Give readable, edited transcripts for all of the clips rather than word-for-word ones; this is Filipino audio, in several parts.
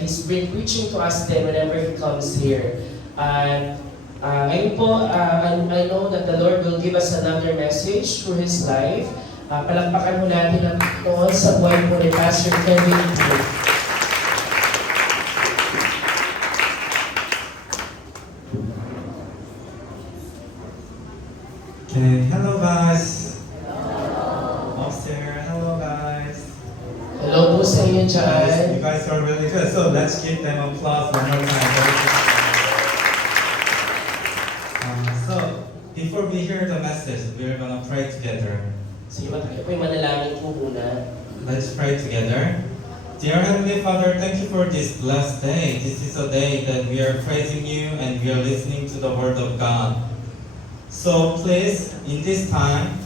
he's been preaching to us then whenever he comes here. And ngayon po, I know that the Lord will give us another message through his life. Palakpakan mo natin ang Panginoon sa buhay po ni Pastor Kevin Ito. Okay, hello guys. Upstairs, hello guys. Hello po sa inyo dyan. You guys are really good. So let's give them applause one more time. So before we hear the message, we're gonna pray together. Sige ba tayo po yung manalangin po muna. Let's pray together. Dear Heavenly Father, thank you for this blessed day. This is a day that we are praising you and we are listening to the Word of God. So please, in this time,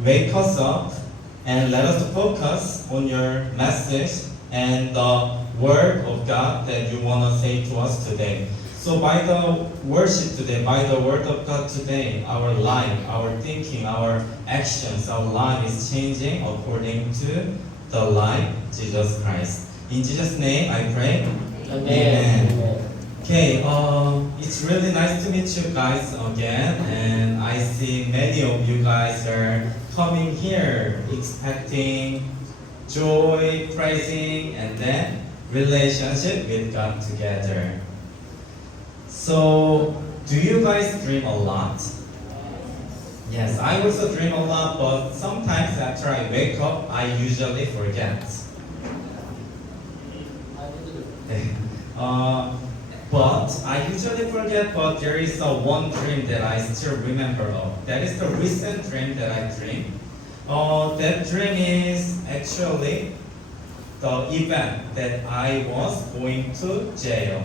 wake us up and let us focus on your message and the Word of God that you want to say to us today. So by the worship today, by the Word of God today, our life, our thinking, our actions, our life is changing according to the life of Jesus Christ. In Jesus' name I pray. Amen. Okay, it's really nice to meet you guys again, and I see many of you guys are coming here expecting joy, praising, and then relationship with God together. So, do you guys dream a lot? Yes, I also dream a lot, but sometimes after I wake up, I usually forget. But I usually forget, but there is one dream that I still remember of. That is the recent dream that I dreamed. That dream is actually the event that I was going to jail.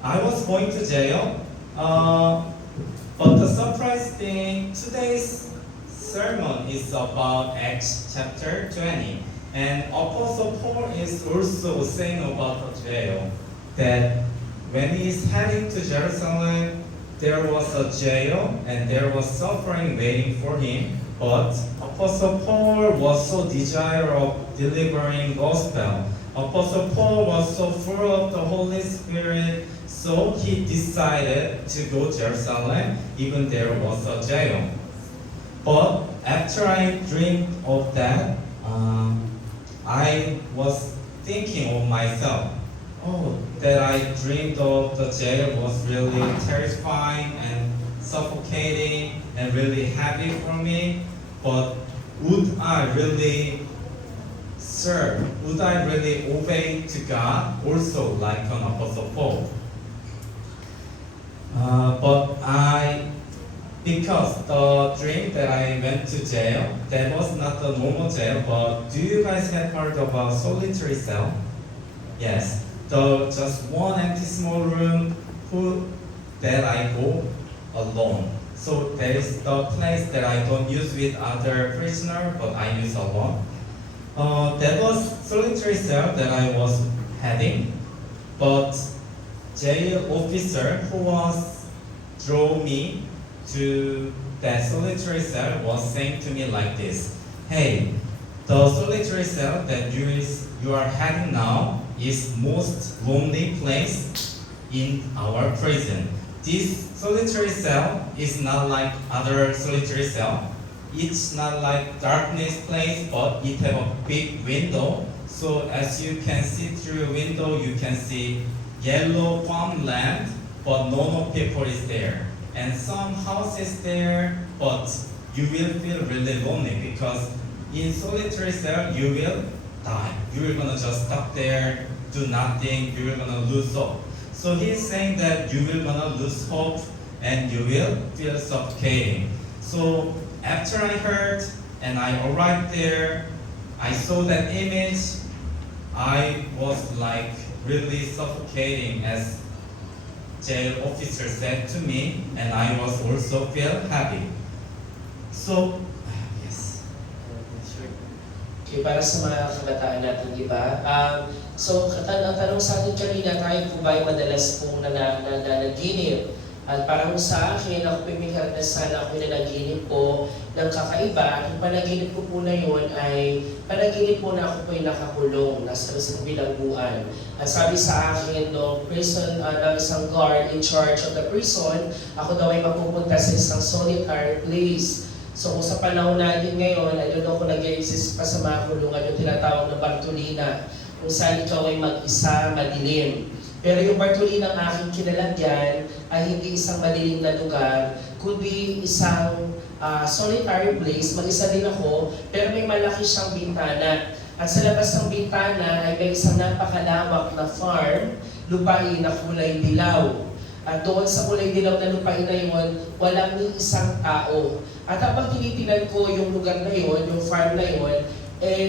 I was going to jail, but the surprise thing, today's sermon is about Acts chapter 20. And Apostle Paul is also saying about the jail, that when he is heading to Jerusalem, there was a jail and there was suffering waiting for him. But Apostle Paul was so desire of delivering gospel. Apostle Paul was so full of the Holy Spirit, so he decided to go to Jerusalem, even there was a jail. But after I dreamed of that, I was thinking of myself, that I dreamed of the jail was really terrifying and suffocating and really heavy for me. But would I really serve? Would I really obey to God also like an Apostle Paul? Because the dream that I went to jail, that was not the normal jail, but do you guys have heard about solitary cell? Yes, just one empty small room that I go alone. So that is the place that I don't use with other prisoner, but I use alone. That was solitary cell that I was having, but jail officer who was drove me to that solitary cell was saying to me like this: hey, the solitary cell that you are having now is most lonely place in our prison. This solitary cell is not like other solitary cell. It's not like darkness place, but it have a big window. So as you can see through window, you can see yellow farmland, but no people is there. And some houses there, but you will feel really lonely because in solitary cell you will die. You are gonna just stop there, do nothing. You are gonna lose hope. So he's saying that you will gonna lose hope and you will feel suffocating. So after I heard and I arrived there, I saw that image. I was like really suffocating as jail officer said to me, and I was also feel happy. So, yes. Okay, para sa mga kabataan natin, di ba? So, ang tanong sa atin kanina, tayo po ba ay madalas pong nanaginip At parang sa akin, ako po may karanasan na ako nanaginip po ng kakaiba. At yung panaginip ko po na yun ay panaginip po na ako po ay nakakulong, nasa isang bilangguan. At sabi sa akin, no, prison, ng isang guard in charge of the prison, ako daw ay mapupunta sa isang solitary place. So kung sa panahon natin ngayon, I don't know kung nag-exist pa sa mga kulungan yung tinatawag na Bartolina, kung saan ikaw ay mag-isa, madilim. Pero yung Bartolina ang aking kinalagyan ay hindi isang madilim na lugar, kundi isang solitary place, mag-isa din ako, pero may malaki siyang bintana. At sa labas ng bintana ay may isang napakalawak na farm, lupain na kulay dilaw. At doon sa kulay dilaw na lupain na yun, walang ni isang tao. At habang tinitinan ko yung lugar na yun, yung farm na yun,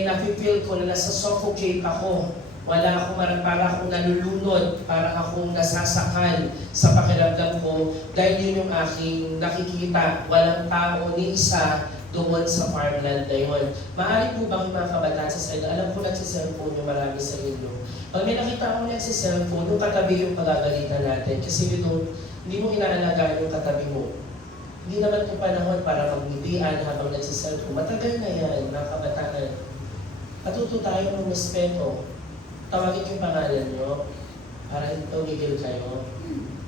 nafe-feel ko na nasa suffocate ako. Wala akong para akong nalulunod, para akong nasasakal sa pakiramdam ko dahil yun yung aking nakikita. Walang tao ni isa doon sa farmland na yun. Maaari po bang mga kabataan sa inyo? Alam ko nagsa-cellphone yung marami sa inyo. Pag may nakita ko nagsa-cellphone, yung katabi yung pagagalitan natin. Kasi yun, hindi mo inaalagaan yung katabi mo. Hindi naman itong panahon para magbidian habang nagsa-cellphone. Matagal na yan, mga kabataan. Patuto tayo ng respeto. Tawagin yung pangalan nyo para tumigil kayo.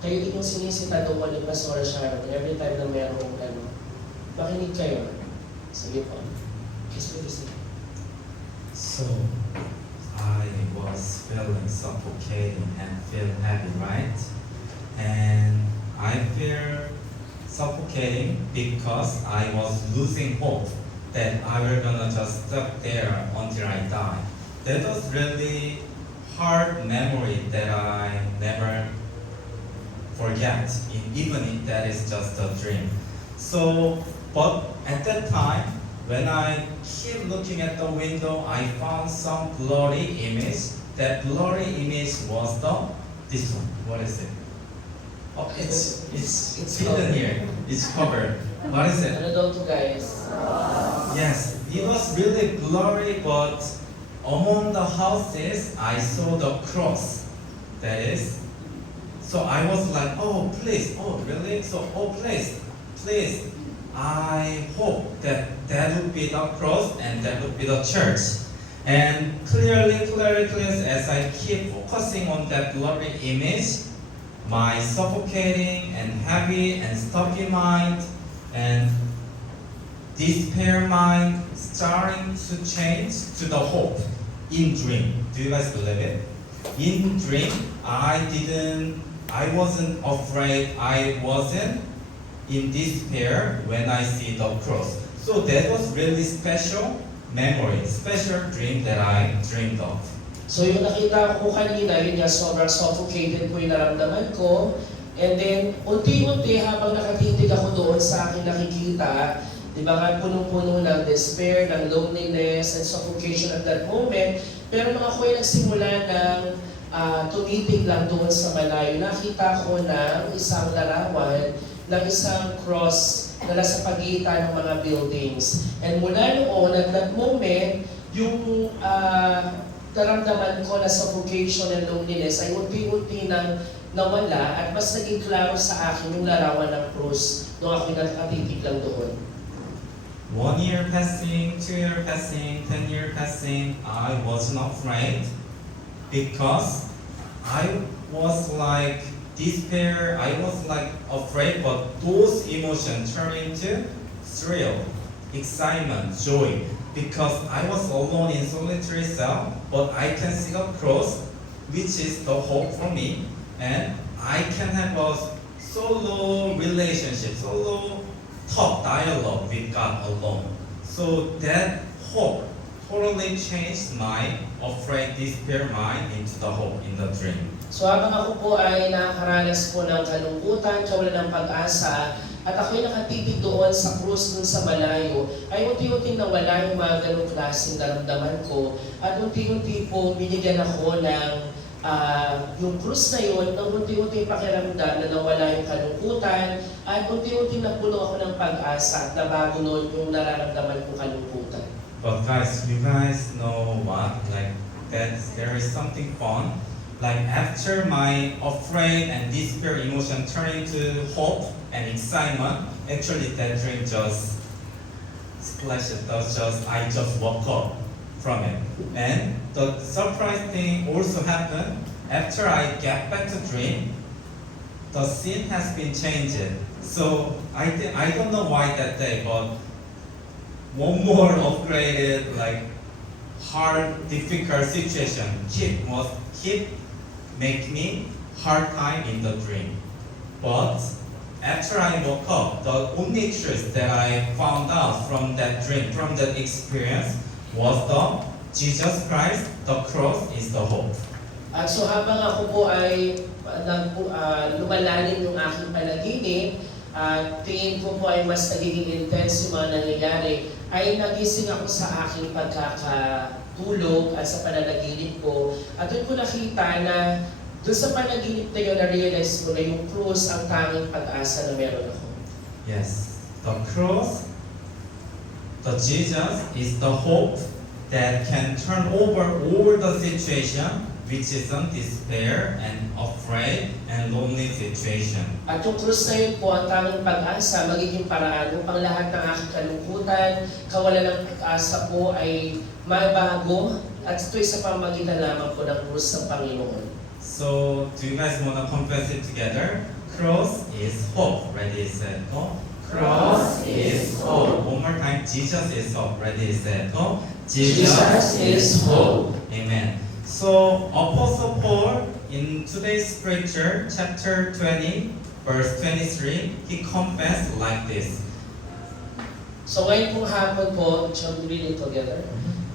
Kayo din yung sinisita doon ni Pastor Sharon every time na merong makinig kayo. Sige po. Sige. So, I was feeling suffocating and feel heavy, right? And I feel suffocating because I was losing hope that I were gonna just stuck there until I die. That was really hard memory that I never forget, even if that is just a dream. So, but at that time, when I keep looking at the window, I found some blurry image. That blurry image was this one. What is it? Oh, it's hidden here. It's covered. What is it? Ano daw to, guys? Yes, it was really blurry, but among the houses, I saw the cross. That is. So I was like, oh, please, oh, really? So, oh, please. I hope that would be the cross and that would be the church. And clearly, as I keep focusing on that blurry image, my suffocating and heavy and stuffy mind and despair mind starting to change to the hope in dream. Do you guys believe it? In dream, I wasn't afraid, I wasn't in despair when I see the cross. So that was really special memory, special dream that I dreamed of. So yung nakita ko kanina, yun nga sobrang suffocated po yung naramdaman ko. And then, unti-unti habang nakatitig ako doon sa aking nakikita, di ba nga punong-puno ng despair, ng loneliness, and suffocation at that moment. Pero nung ako ay nagsimula ng tumitig lang doon sa malayo, nakita ko ng isang larawan, ng isang cross na nasa pagitan ng mga buildings. And mula noon, at that moment, yung naramdaman ko na suffocation and loneliness ay unti-unti nang nawala at mas naging klaro sa akin yung larawan ng cross nung ako'y nakatitig lang doon. 1 year passing, 2 year passing, 10 year passing, I wasn't afraid because I was like despair, I was like afraid, but those emotions turned into thrill, excitement, joy. Because I was alone in solitary cell, but I can see the cross, which is the hope for me, and I can have a solo relationship, solo talk, dialogue with God alone. So that hope totally changed my afraid, despair mind into the hope in the dream. So habang ako po ay nakakaranas po ng kalungkutan, kawalan ng pag-asa, at ako'y nakatitig doon sa krus dun sa malayo, ay unti-unti nawala yung mga ganong klaseng naramdaman ko. At unti-unti po binigyan ako ng yung krus na yun, ng unti-unti pakiramdam na nawala yung kalungkutan, at unti-unti napuno ako ng pag-asa at nabago noon yung nararamdaman kong kalungkutan. But guys, you guys know what? Like that there is something fun. like after my afraid and despair emotion turn into hope and excitement, actually that dream just splashed. I just woke up from it. And the surprise thing also happened after I get back to dream. The scene has been changed. So I don't know why that day, but one more upgraded like hard, difficult situation keep make me hard time in the dream. But after I woke up, the only truth that I found out from that dream, from that experience, was the Jesus Christ, the cross is the hope. At so habang ako po ay lumalalim yung aking panaginip, at tingin ko po ay mas nagiging intense yung mga nangyayari, ay nagising ako sa aking pagkakatulog at sa pananaginip ko. At doon ko nakita na doon sa panaginip na yun, na-realize ko na yung cross ang tanging pag-asa na meron ako. Yes, the cross, the Jesus is the hope that can turn over all the situation which is in despair and afraid and lonely situation. At yung krus na yun po ang tanging pag-asa, magiging paraan upang lahat ng aking kalungkutan, kawalan ng pag-asa po ay mabago at ito'y sa pamagitan lamang po ng krus ng Panginoon. So, do you guys want to confess it together? Cross is hope. Ready, set, go. Cross is hope. One more time. Jesus is hope. Ready, set, go. Jesus is hope. Amen. So, Apostle Paul, in today's scripture, chapter 20, verse 23, he confessed like this. So ngayon pong hapon po, shall we read it together?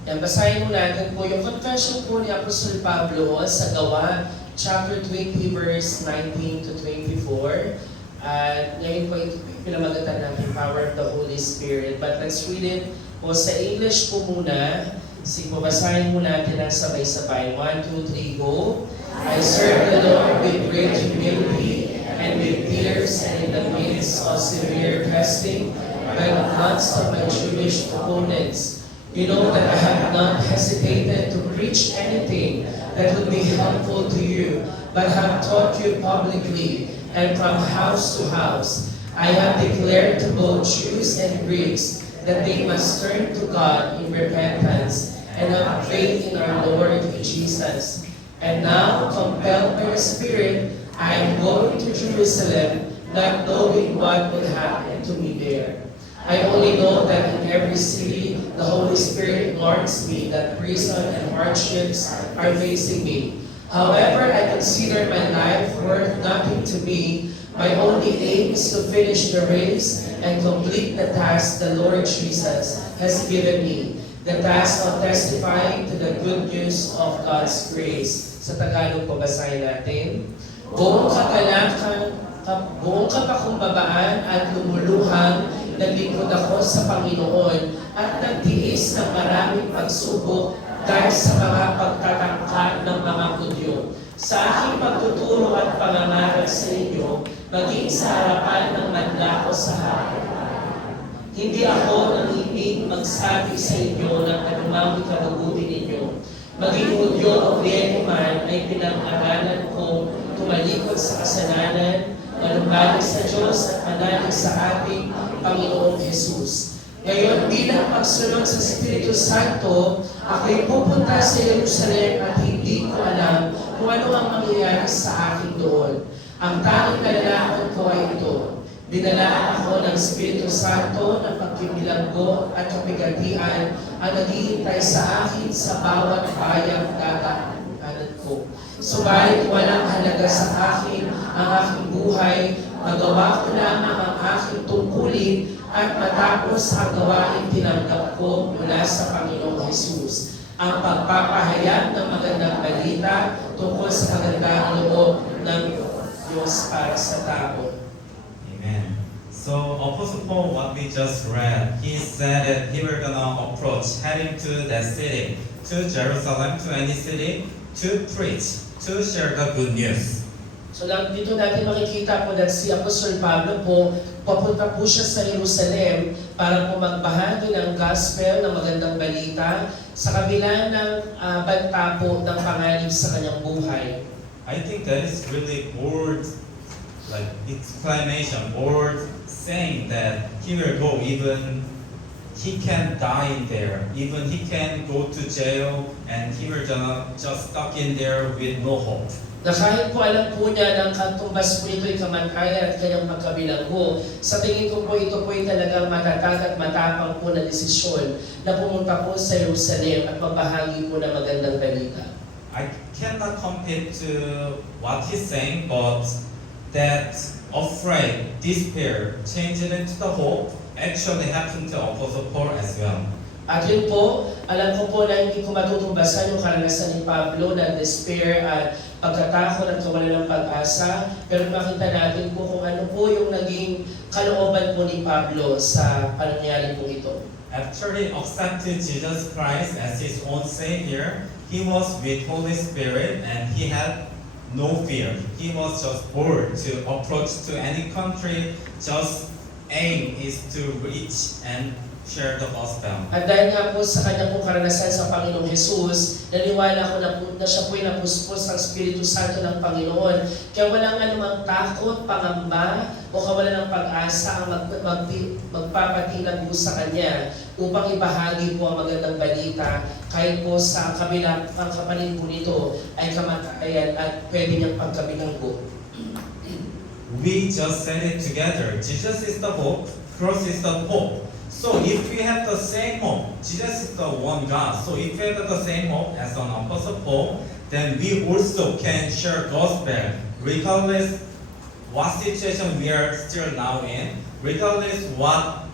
Yan, basahin mo natin po yung confession po ni Apostol Pablo sa Gawa, chapter 20, verse 19 to 24. At ngayon po ito pinamagatan natin, power of the Holy Spirit. But let's read it po sa English po muna. Sige po, basahin mo natin ang sabay-sabay. 1, 2, 3, go! I serve the Lord with great humility and with tears and in the midst of severe testing by the thoughts of my Jewish opponents. You know that I have not hesitated to preach anything that would be helpful to you, but have taught you publicly and from house to house. I have declared to both Jews and Greeks that they must turn to God in repentance and have faith in our Lord Jesus. And now, compelled by the Spirit, I am going to Jerusalem, not knowing what will happen to me there. I only know that in every city, the Holy Spirit warns me that prison and hardships are facing me. However, I consider my life worth nothing to me. My only aim is to finish the race and complete the task the Lord Jesus has given me. The task of testifying to the good news of God's grace. Sa Tagalog po, basahin natin. Buong kapakumbabaan at lumuluhang naglingkod ako sa Panginoon at nagtiis ng maraming pagsubok dahil sa mga pagtatangka ng mga Hudyo. Sa aking pagtuturo at pangangaral sa inyo, maging sa harapan ng madla ko sa harap. Hindi ako nangibig magsabi sa inyo ng anumang ikabubuti ninyo. Maging Hudyo o Griego man ay pinag-aralan kong tumalikod sa kasalanan, manumbalik sa Diyos at manalig sa ating Panginoong Jesus. Ngayon, bilang pagsunod sa Espiritu Santo, ako'y pupunta sa Jerusalem at hindi ko alam kung ano ang mangyayari sa akin doon. Ang tanging nalalaman ko ay ito. Dinalaan ako ng Espiritu Santo ng pagkibilanggo at kapigatian ang naghihintay sa akin sa bawat bayang dadaanan ko. Subalit walang halaga sa akin ang aking buhay, magawa ko lamang ang aking tungkulin at matapos ang gawain tinanggap ko mula sa Panginoong Jesus. Ang pagpapahayag ng magandang balita tungkol sa kagandang loob ng Diyos para sa tao. Amen. So Apostle Paul, what we just read, he said that he were gonna approach, heading to that city, to Jerusalem, to any city, to preach, to share the good news. So dito natin makikita po that si Apostol Pablo po, papunta po siya sa Jerusalem para po magbahagi ng gospel, ng magandang balita, sa kabila ng banta po ng panganib sa kanyang buhay. I think that is really bold, like exclamation, bold saying that he will go, even he can die in there, even he can go to jail, and he will just stuck in there with no hope. Na kahit po alam po niya ng katumbas po ito'y kamatayan at kanyang magkabilanggo, sa tingin ko po ito po'y talagang matatag at matapang po na desisyon na pumunta po sa Jerusalem at magbahagi po ng magandang balita. I cannot compare to what he's saying, but that afraid, despair, changed into the hope actually happened to Apostle Paul as well. At yun po, alam ko po na hindi ko matutumbasan yung karanasan ni Pablo na despair at pagkatakot at kawalan ng pag-asa. Pero makita natin po kung ano po yung naging kalooban po ni Pablo sa pangyayari po ito. After he accepted Jesus Christ as his own Savior, he was with Holy Spirit and he had no fear. He was just bold to approach to any country, just aim is to reach and share the gospel. At dahil nga po sa kanya pong karanasan sa Panginoong Jesus, naniwala ko na siya po'y napuspos ng Espiritu Santo ng Panginoon. Kaya walang anumang takot, pangamba, o kawalan ng pag-asa ang magpapatilang po sa kanya upang ibahagi po ang magandang balita kahit po sa kabila, ang kapalit po nito ay kamatayan at pwede niyang pagkabilanggo. We just said it together. Jesus is the hope, cross is the hope. So if we have the same hope, Jesus is the one God. So if we have the same hope as an Apostle Paul, then we also can share gospel regardless what situation we are still now in, regardless what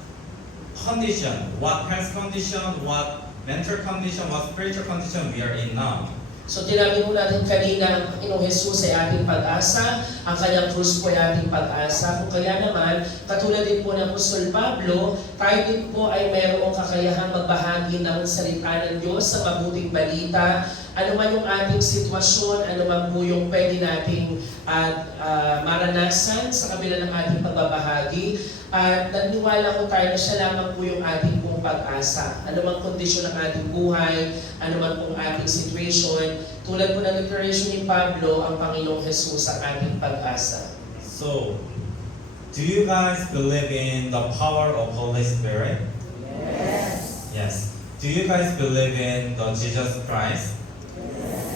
condition, what health condition, what mental condition, what spiritual condition we are in now. So tinabi mo natin kanina, ang Panginoong Jesus ay ating pag-asa, ang kanyang krus po ay ating pag-asa. Kung kaya naman, katulad din po ng Apostol Pablo, tayo din po ay mayroong kakayahan magbahagi ng salita ng Diyos sa mabuting balita. Ano man yung ating sitwasyon, ano man po yung pwede nating maranasan sa kabila ng ating pagbabahagi. At naniwala ko tayo na siya lamang po yung ating pong pag-asa. Ano mang kondisyon ng ating buhay, ano man pong ating situation, tulad po ng declaration ni Pablo, ang Panginoong Jesus ang ating pag-asa. So, do you guys believe in the power of Holy Spirit? Yes. Yes. Do you guys believe in the Jesus Christ?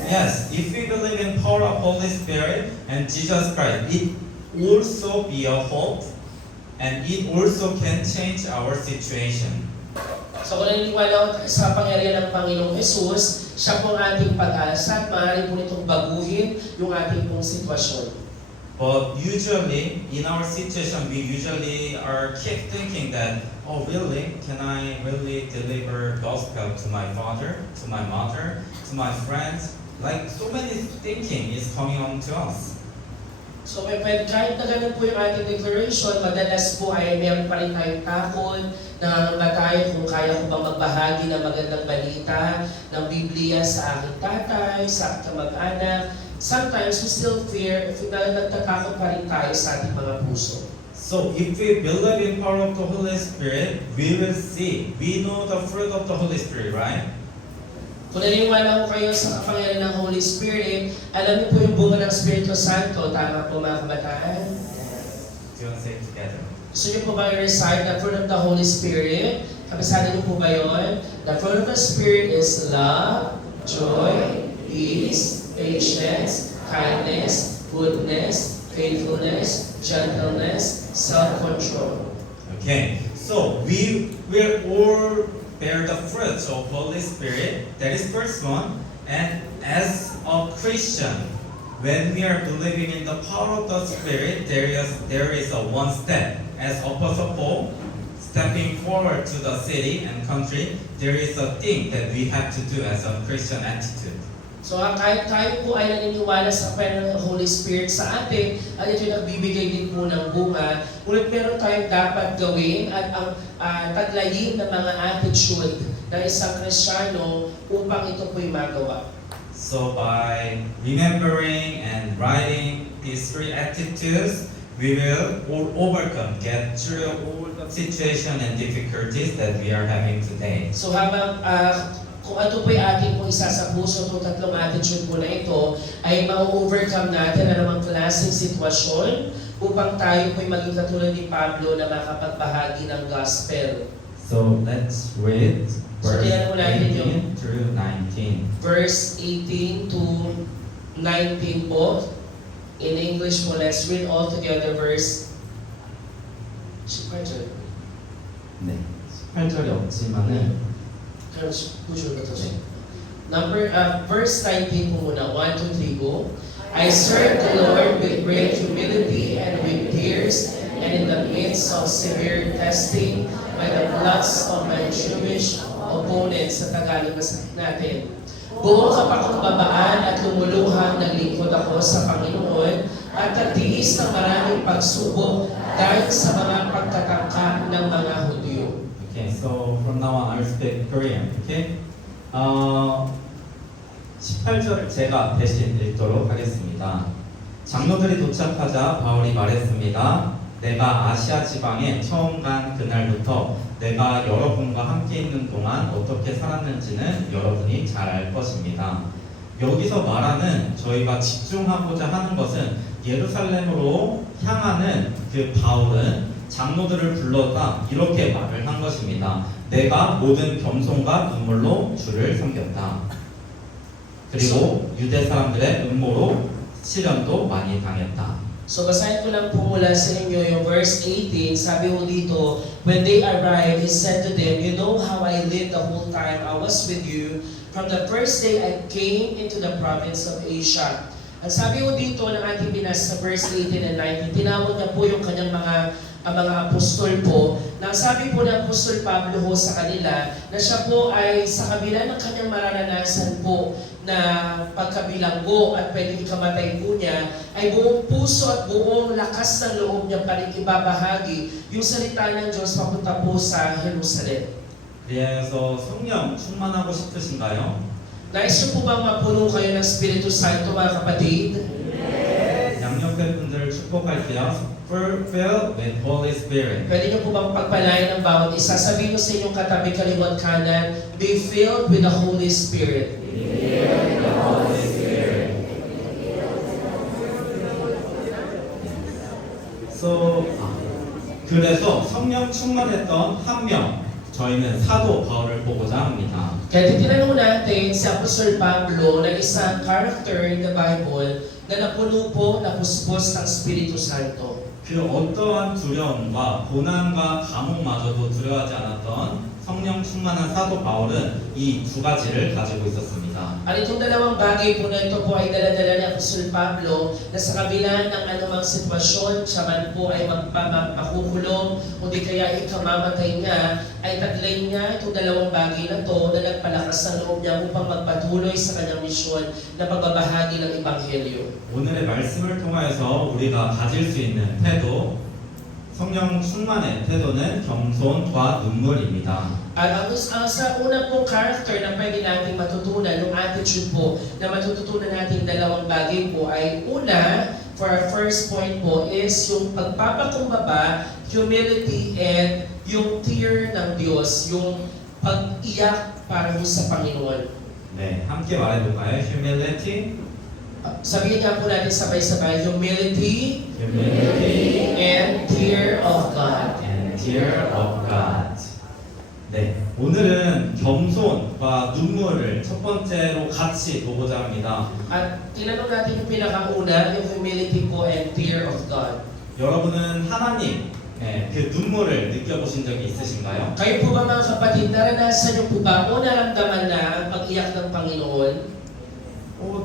Yes. If we believe in power of Holy Spirit and Jesus Christ, it also be a hope, and it also can change our situation. So kung naniniwala ko sa pangyarihan ng Panginoong Jesus, siya po ang ating pag-asa at maaari po nitong baguhin yung ating pong sitwasyon. But usually, in our situation, we usually are keep thinking that, oh really, can I really deliver gospel to my father, to my mother, to my friends? Like so many thinking is coming on to us. So kahit na ganun po yung ating declaration, madalas po ay meron pa rin tayong takot, nangangamba tayo kung kaya ko bang magbahagi ng magandang balita ng Biblia sa aking tatay, sa aking kamag-anak. Sometimes we still fear, nagtatakot pa rin tayo sa ating mga puso. So if we believe in power of the Holy Spirit, we will see. We know the fruit of the Holy Spirit, right? Kung naniniwala ko kayo sa kapangyarihan ng Holy Spirit, alam niyo po yung bunga ng Espiritu Santo, tama po mga kabataan? Do you want to say it together? Gusto niyo po ba i-recite the fruit of the Holy Spirit? Kabisado niyo po ba yun? The fruit of the Spirit is love, joy, peace, patience, kindness, goodness, faithfulness, gentleness, self-control. Okay, so we will all bear the fruits of Holy Spirit. That is first one. And as a Christian, when we are believing in the power of the Spirit, there is a one step. As Apostle Paul stepping forward to the city and country, there is a thing that we have to do as a Christian attitude. So kahit tayo po ay naniniwala sa pera ng Holy Spirit sa atin, at ito nagbibigay din po ng bunga, ngunit meron tayong dapat gawin at ang taglayin ng mga attitude ng isang Kristiyano upang ito po'y magawa. So by remembering and writing these three attitudes, we will all overcome, get through all the situation and difficulties that we are having today. So habang kung ano po yung ating kung isa sa puso itong tatlong attitude po na ito, ay ma-overcome natin ang namang klaseng sitwasyon upang tayo po'y maging katulad ni Pablo na makapagbahagi ng gospel. So let's read So, verse tingnan mo natin yung 18 through 19. Verse 18 to 19 po. In English po, let's read all together verse 18절. 네, 18절이 없지만은 Verse 19 po muna. 1, 2, 3, go. I serve the Lord with great humility and with tears, and in the midst of severe testing by the bloods of my Jewish opponents, sa Tagalog natin. Buong kapakumbabaan at lumuluhang naglingkod ako sa Panginoon at nagtiis ng maraming pagsubok dahil sa mga pagtatangka ng mga Hudyo. Okay, so from now on I'll speak Korean. Okay? 18절을 제가 대신 읽도록 하겠습니다. 장로들이 도착하자 바울이 말했습니다. 내가 아시아 지방에 처음 간 그날부터 내가 여러분과 함께 있는 동안 어떻게 살았는지는 여러분이 잘 알 것입니다. 여기서 말하는 저희가 집중하고자 하는 것은 예루살렘으로 향하는 그 바울은 장로들을 불러다 이렇게 말을 한 것입니다. 내가 모든 겸손과 눈물로 주를 섬겼다. 그리고 유대 사람들의 음모로 시련도 많이 당했다. So basahin ko lang po mula sa inyo yung verse 18, sabi ko dito, when they arrived, he said to them, you know how I lived the whole time I was with you, from the first day I came into the province of Asia. Ang sabi ko dito ng ating binasa sa verse 18 and 19, tinawag niya po yung kanyang mga apostol po, na sabi po ng apostol Pablo ho sa kanila, na siya po ay sa kabila ng kanyang mararanasan po na pagkabilanggo at pwedeng ikamatay po niya, ay buong puso at buong lakas ng loob niya pa rin ibabahagi yung salita ng Diyos papunta po sa Jerusalem. 그래서 성령 충만하고 싶으신가요? Nais niyo po bang mapuno kayo ng Espiritu Santo, mga kapatid? 양옆에 분들 축복할게요. Fill with Holy Spirit. Pwede niyo po bang pagpalain ng bawat isa? Sabihin niyo sa inyong katabi, kaliwat, kanan, be filled with the Holy Spirit. 그래서 성령 충만했던 한 명, 저희는 사도 바울을 보고자 합니다. Kaya titignan natin si Apostol Pablo na isang character in the Bible na napuno po, napuspos ng Espiritu Santo. 그 어떠한 두려움과 고난과 감옥마저도 두려워하지 않았던 성령 충만한 사도 바울은 이 두 가지를 가지고 있었습니다. At itong dalawang bagay po na ito po ay dala-dala ni Apostol Pablo na sa kabila ng anumang sitwasyon, siya man po ay makukulong o di kaya ikamamatay niya, ay taglay niya itong dalawang bagay na to na nagpalakas ng loob niya upang magpatuloy sa kanyang misyon na pagbabahagi ng Ebanghelyo. 오늘의 말씀을 통하여서 우리가 가질 수 있는 태도, 성령 충만의 태도는 겸손과 눈물입니다. At ang sa unang pong character na pwede nating matutunan, yung attitude po na matututunan natin dalawang bagay po ay una, for our first point po, is yung pagpapakumbaba, humility, and yung tear ng Diyos, yung pag-iyak para sa Panginoon. 네, 함께 말해볼까요? Humility, Sabihin nga po natin sabay-sabay, humility, humility, and tear of God. and tear of God. 네, 오늘은 겸손과 눈물을 첫 번째로 같이 보고자 합니다. At tinanong natin yung pinakauna, yung humility po and tear of God. 여러분은 하나님, 그 눈물을 느껴보신 적이 있으신가요? Kayo po ba mga kapatid, naranasan niyo po ba o naramdaman na ang pag-iyak ng Panginoon?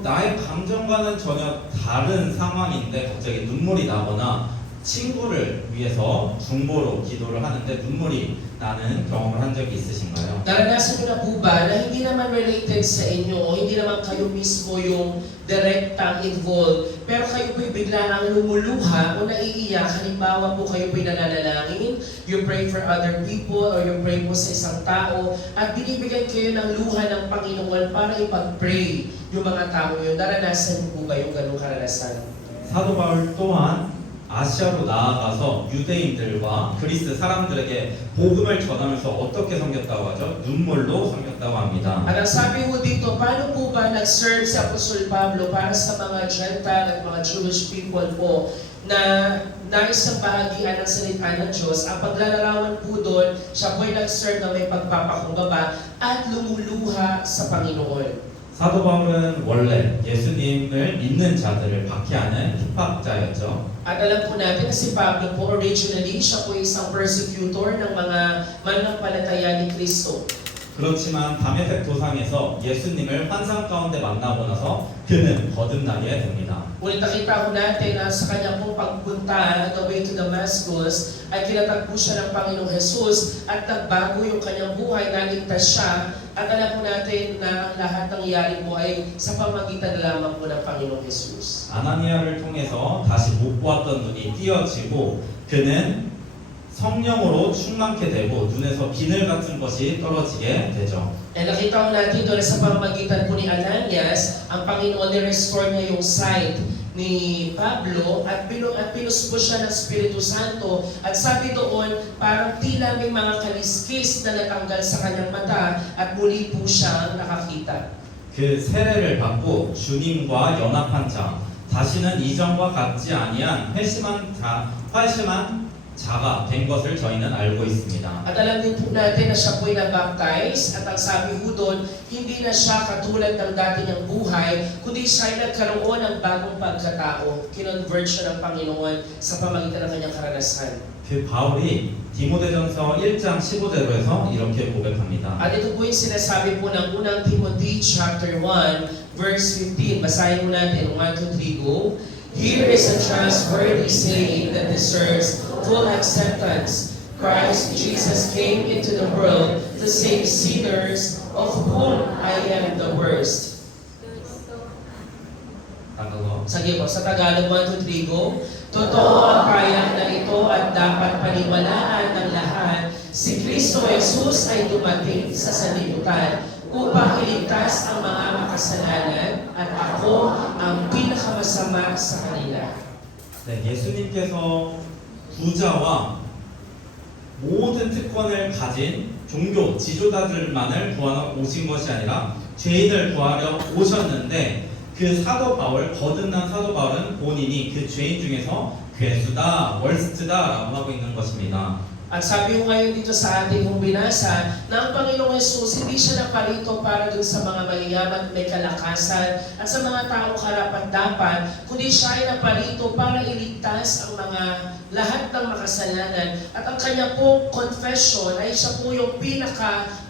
나의 감정과는 전혀 다른 상황인데 갑자기 눈물이 나거나 친구를 위해서 중보로 기도를 하는데 눈물이 나는 경험을 한 적이 있으신가요? Naranasan niyo na po ba na hindi naman related sa inyo o hindi naman kayo mismo yung direktang involved, pero kayo po'y bigla ang lumuluha o naiiyak, halimbawa po kayo po'y nananalangin, you pray for other people or you pray po sa isang tao at binibigyan kayo ng luha ng Panginoon para ipag-pray yung mga tao yun. Naranasan niyo po ba yung ganung karanasan? 사도 바울 또한 아시아로 나아가서 유대인들과 그리스 사람들에게 복음을 전하면서 어떻게 섬겼다고 하죠? 눈물로 섬겼다고 합니다. At ang sabi mo dito, paano po ba nag-serve si Apostol Pablo para sa mga Gentile at mga Jewish people po na nais ang bahagian ng salita ng Diyos? Ang paglalarawan po doon, siya po'y nag-serve na may pagpapakumbaba at lumuluha sa Panginoon. 사도 바울은 원래 예수님을 믿는 자들을 박해하는 핍박자였죠. At alam po natin na si Pablo po originally, siya po isang persecutor ng mga mananampalataya ni Kristo. 그렇지만 다메섹 도상에서 예수님을 환상 가운데 만나고 나서 그는 거듭나게 됩니다. Ngunit nakita ko natin na sa kanya pong pagpunta on the way to Damascus ay kinatagpo siya ng Panginoong Jesus at nagbago yung kanyang buhay, naligtas siya at alam po natin na ang lahat ng iyari po ay sa pamagitan lamang po ng Panginoong Jesus. 아나니아를 통해서 다시 못 보았던 눈이 띄어지고 그는 성령으로 충만케 되고 눈에서 비늘 같은 것이 떨어지게 되죠. Eh nakita ko natin doon sa pamamagitan po ni Ananias, ang Panginoon ni-restore niya yung sight ni Pablo at pinuspo siya ng Espiritu Santo at sabi doon parang tila may mga kaliskis na natanggal sa kanyang mata at muli po siyang nakakita. 그 세례를 받고 주님과 연합한 자 다시는 이전과 같지 아니한 회심한 자가 된 것을 저희는 알고 있습니다. At alam din po natin na siya po'y nabaptize at ang sabi po doon, hindi na siya katulad ng dati niyang buhay, kundi siya'y nagkaroon ng bagong pagkatao. Kinonvert siya ng Panginoon sa pamagitan ng kanyang karanasan. 그 바울이 디모데전서 1장 15절에서 이렇게 고백합니다. At ito po yung sinasabi po ng unang Timothy chapter 1 verse 15. Basahin mo natin, 1, 2, 3, go. Here is a trustworthy saying that deserves full acceptance. Christ Jesus came into the world to save sinners, of whom I am the worst. 따라서 Sige po, sa Tagalog, 1, 2, 3, go. Totoo ang kayang narito at dapat paniwalaan ng lahat. Si Kristo Jesus ay dumating sa sanlibutan upang iligtas ang mga makasalanan at ako ang pinakamasama sa kanila. 네, 예수님께서 부자와 모든 특권을 가진 종교 지도자들만을 구하러 오신 것이 아니라 죄인을 구하러 오셨는데 그 사도 바울, 거듭난 사도 바울은 본인이 그 죄인 중에서 괴수다, 월스트다라고 하고 있는 것입니다. At sabi ko ngayon dito sa ating kong binasa na ang Panginoong Yesus hindi siya naparito para dun sa mga mayayaman at may kalakasan at sa mga taong karapat-dapat, kundi siya ay naparito para iligtas ang mga lahat ng makasalanan. At ang kanya pong confession ay siya po yung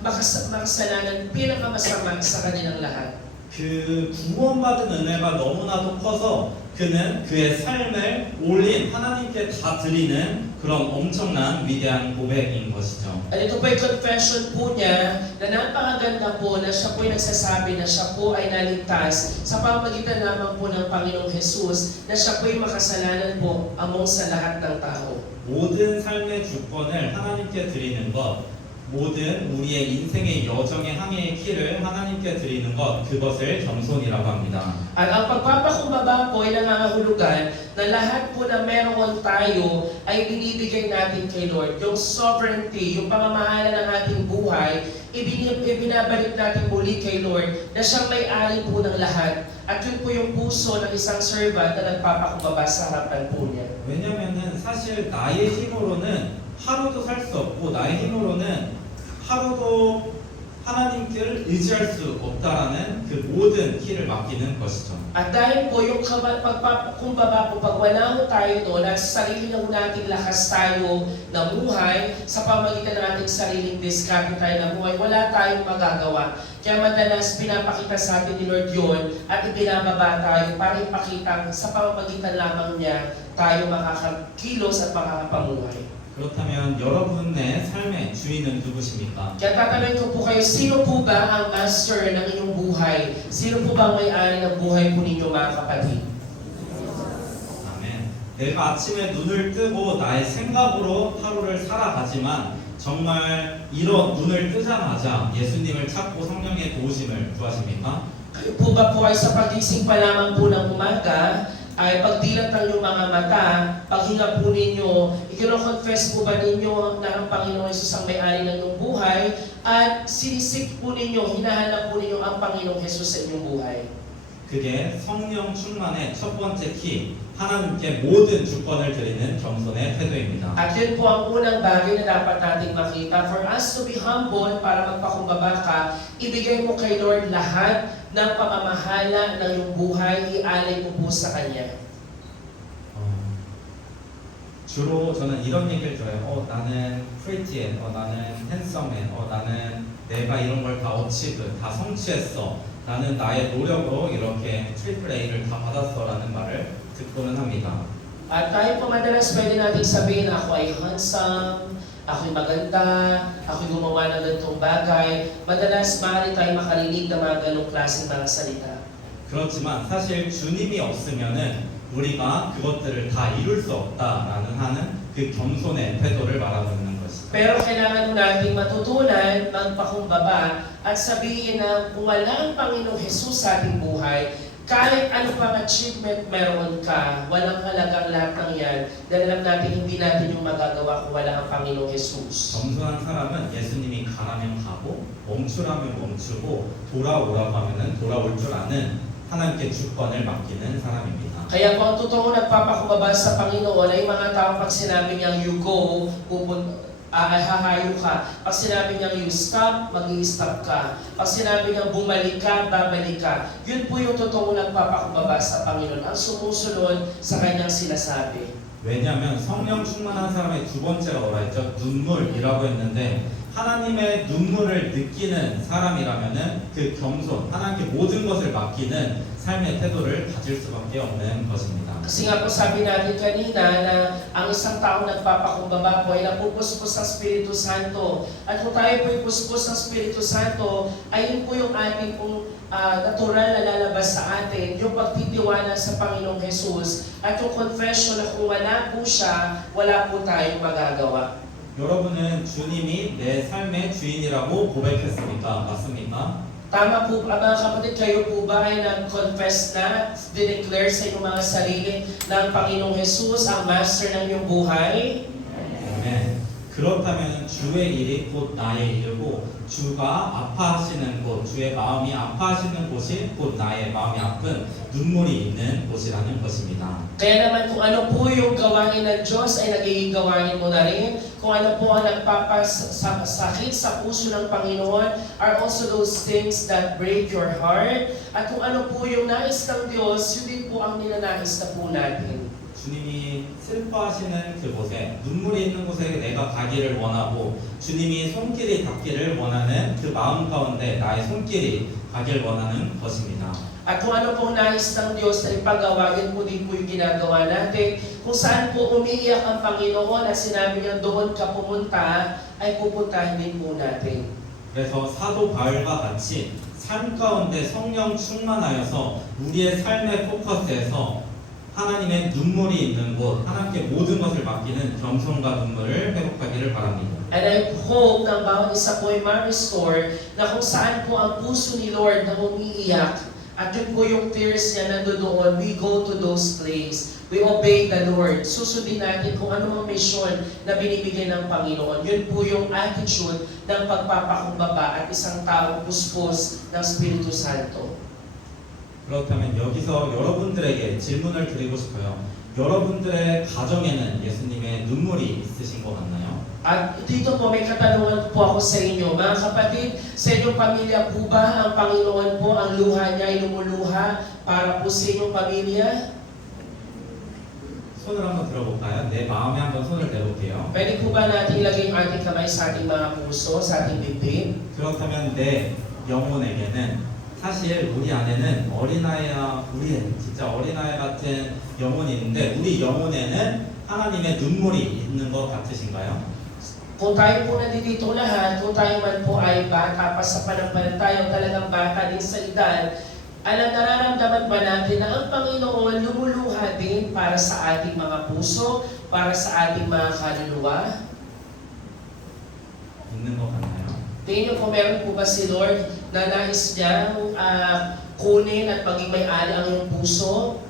makasalanan, pinakamasama sa kanilang lahat. 그 구원받은 은혜가 너무나도 커서 그는 그의 삶을 올린 하나님께 다 드리는 그런 엄청난 위대한 고백인 것이죠. At ito po yung confession po niya na napakaganda po na siya po yung nagsasabi na siya po ay naligtas sa pamagitan lamang po ng Panginoong Jesus na siya po yung makasalanan po among sa lahat ng tao. 모든 삶의 주권을 하나님께 드리는 것, 모든 우리의 인생의 여정의 항해의 키를 하나님께 드리는 것, 그것을 겸손이라고 합니다. At ang pagpapakumbaba po ay nangangahulugan na lahat po na meron tayo ay binibigay natin kay Lord. Yung sovereignty, yung pamamahala ng ating buhay, ibinabalik natin muli kay Lord na siyang may-ari po ng lahat. At yun po yung puso ng isang servant na nagpapakumbaba sa harapan po niya. 왜냐면은 사실 나의 힘으로는 하루도 살 수 없고 나의 힘으로는 하루도 하나님께를 의지할 수 없다라는 그 모든 키를 맡기는 것이죠. At dahil po yung pagpapakumbaba po, pag wala mo tayo doon at sarili lang nating lakas tayo na buhay, sa pamagitan ng ating sariling diskarte tayo na buhay, wala tayong magagawa. Kaya madalas pinapakita sa atin ni Lord yun at ibinababa tayo para ipakita sa pamamagitan lamang niya tayo makakakilos at makakapamuhay. 그렇다면 여러분의 삶의 주인은 누구십니까? Kaya tatanungin ko po kayo, sino po ba ang master ng inyong buhay? Sino po ba ang may-ari ng buhay po ninyo mga kapatid? 아멘. 내가 아침에 눈을 뜨고 나의 생각으로 하루를 살아가지만 정말 이런 눈을 뜨자마자 예수님을 찾고 성령의 도우심을 구하십니까? Kayo po ba po ay sa pagising pa lamang po ng umaga ay pagdilat ng iyong mga mata, paghinga po ninyo, ikino-confess po ba ninyo na ang Panginoong Hesus ang may-ari ng iyong buhay, at sinisik po ninyo, hinahanap po ninyo ang Panginoong Hesus sa inyong buhay. 그게 성령 충만의 첫 번째 키, 하나님께 모든 주권을 드리는 겸손의 태도입니다. At yun po ang unang bagay na dapat nating makita. For us to be humble, para magpakumbaba ka, ibigay mo kay Lord lahat ng pamamahala ng iyong buhay, ialay mo po sa Kanya. 주로 저는 이런 얘기를 들어요. 나는 프리티해, 나는 핸섬해, 나는 내가 이런 걸 다 어치브, 다 성취했어. 나는 나의 노력으로 이렇게 트리플 A를 다 받았어라는 말을 듣고는 합니다. At tayo po madalas pwede natin sabihin na ako ay handsome, ako'y maganda, ako'y gumawa ng ganitong bagay. Madalas maaari tayo makarinig ng mga ganong klaseng mga salita. 그렇지만 사실 주님이 없으면은 우리가 그것들을 다 이룰 수 없다라는 하는 그 겸손의 태도를 말하고 있는 것이죠. Pero kailangan natin matutunan, magpakumbaba, at sabihin na kung wala ang Panginoong Hesus sa ating buhay, kahit ano pang achievement meron ka, walang halagang lahat ng yan, dahil alam natin hindi natin yung magagawa kung wala ang Panginoong Hesus. 겸손한 사람은 예수님이 가라면 가고 멈추라면 멈추고 돌아오라고 하면은 돌아올 줄 아는 하나님께 주권을 맡기는 사람입니다. Kaya kung ang totoo nagpapakumbaba sa Panginoon ay mga tao pag sinabi niyang you go, hahayo ka. Pag sinabi niyang you stop, mag-i-stop ka. Pag sinabi niyang bumalik ka, babalik ka. Yun po yung totoo nagpapakumbaba sa Panginoon, ang sumusunod sa kanyang sinasabi. 왜냐하면 성령 충만한 사람의 두 번째가 뭐라 했죠? 눈물이라고 했는데 하나님의 눈물을 느끼는 사람이라면은 그 겸손, 하나님께 모든 것을 맡기는 삶의 태도를 가질 수밖에 없는 것입니다. Kasi nga po sabi natin kanina na ang isang taong nagpapakumbaba po ay napupuspos ng Espiritu Santo. At kung tayo po ay puspos ng Espiritu Santo, ay yun po yung ating pong natural na lalabas sa atin, yung pagtitiwala sa Panginoong Hesus at yung confession na kung wala po siya, wala po tayong magagawa. 여러분은 주님이 내 삶의 주인이라고 고백했습니까? 맞습니까? Tama po, mga kapatid, kayo po ba ay nag-confess na, dineclare sa inyong mga sarili ng Panginoong Hesus ang master ng iyong buhay? 아멘. 그렇다면 주의 일이 곧 나의 일이고 주가 아파하시는 곳, 주의 마음이 아파하시는 곳이 곧 나의 마음이 아픈 눈물이 있는 곳이라는 것입니다. Kaya naman kung ano po yung gawain ng Diyos ay nagiging gawain mo na rin. Kung ano po ang nagpapasakit sa puso ng Panginoon are also those things that break your heart. At kung ano po yung nais ng Diyos, yun din po ang ninanais na po natin. 주님이 슬퍼하시는 그곳에 눈물이 있는 곳에 내가 가기를 원하고 주님이 손길이 닿기를 원하는 그 마음 가운데 나의 손길이 가길 원하는 것입니다. At kung ano pong nais ng Diyos na ipagawa, yun po din po yung ginagawa natin. Kung saan po umiiyak ang Panginoon at sinabi niya doon ka pumunta, ay pupuntahin din po natin. 그래서 사도 바울과 같이 삶 가운데 성령 충만하여서 우리의 삶의 포커스에서 하나님의 눈물이 있는 곳, 하나님께 모든 것을 맡기는 겸손과 눈물을 회복하기를 바랍니다. And I hope na bawat isa po ay ma-restore na kung saan po ang puso ni Lord na umiiyak at yun po yung tears niya nandoon, we go to those places. We obey the Lord. Susundin natin kung ano ang mission na binibigay ng Panginoon. Yun po yung attitude ng pagpapakumbaba at isang taong puspos ng Espiritu Santo. 그렇다면 여기서 여러분들에게 질문을 드리고 싶어요. 여러분들의 가정에는 예수님의 눈물이 있으신 것 같나요? At dito po may katanungan po ako sa inyo. Mga kapatid, sa inyong pamilya po ba ang Panginoon po ang luha niya ay lumuluha para po sa inyong pamilya? 손을 한번 들어볼까요? 내 마음에 한번 손을 내볼게요. Pwede po ba natin ilagay ang ating kamay sa ating mga puso, sa ating bibig? 그렇다면 내 영혼에게는 사실 우리 안에는 어린아이야, 우리 진짜 어린아이 같은 영혼이 있는데 우리 영혼에는 하나님의 눈물이 있는 것 같으신가요? Kung tayo po nandito lahat, kung tayo man po ay bata pa sa panampalataya, talagang bata din sa edad, nararamdaman ba natin na ang Panginoon lumuluha din para sa ating mga puso, para sa ating mga kaluluwa? 있는 것 같나요? Tingin niyo po meron po ba si Lord na nais niyang kunin at maging may-ari ang iyong puso?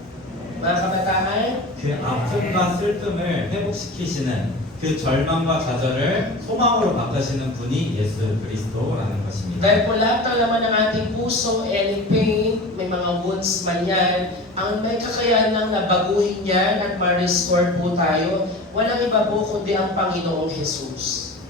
Mga kabataan, 그 아픔과 슬픔을 회복시키시는 그 절망과 좌절을 소망으로 바꾸시는 분이 예수 그리스도라는 것입니다. dahil po lahat ng laman ng ating puso, any pain, may mga wounds man yan, ang may kakayahan na baguhin yan at ma-restore po tayo, walang iba po kundi ang Panginoong Jesus.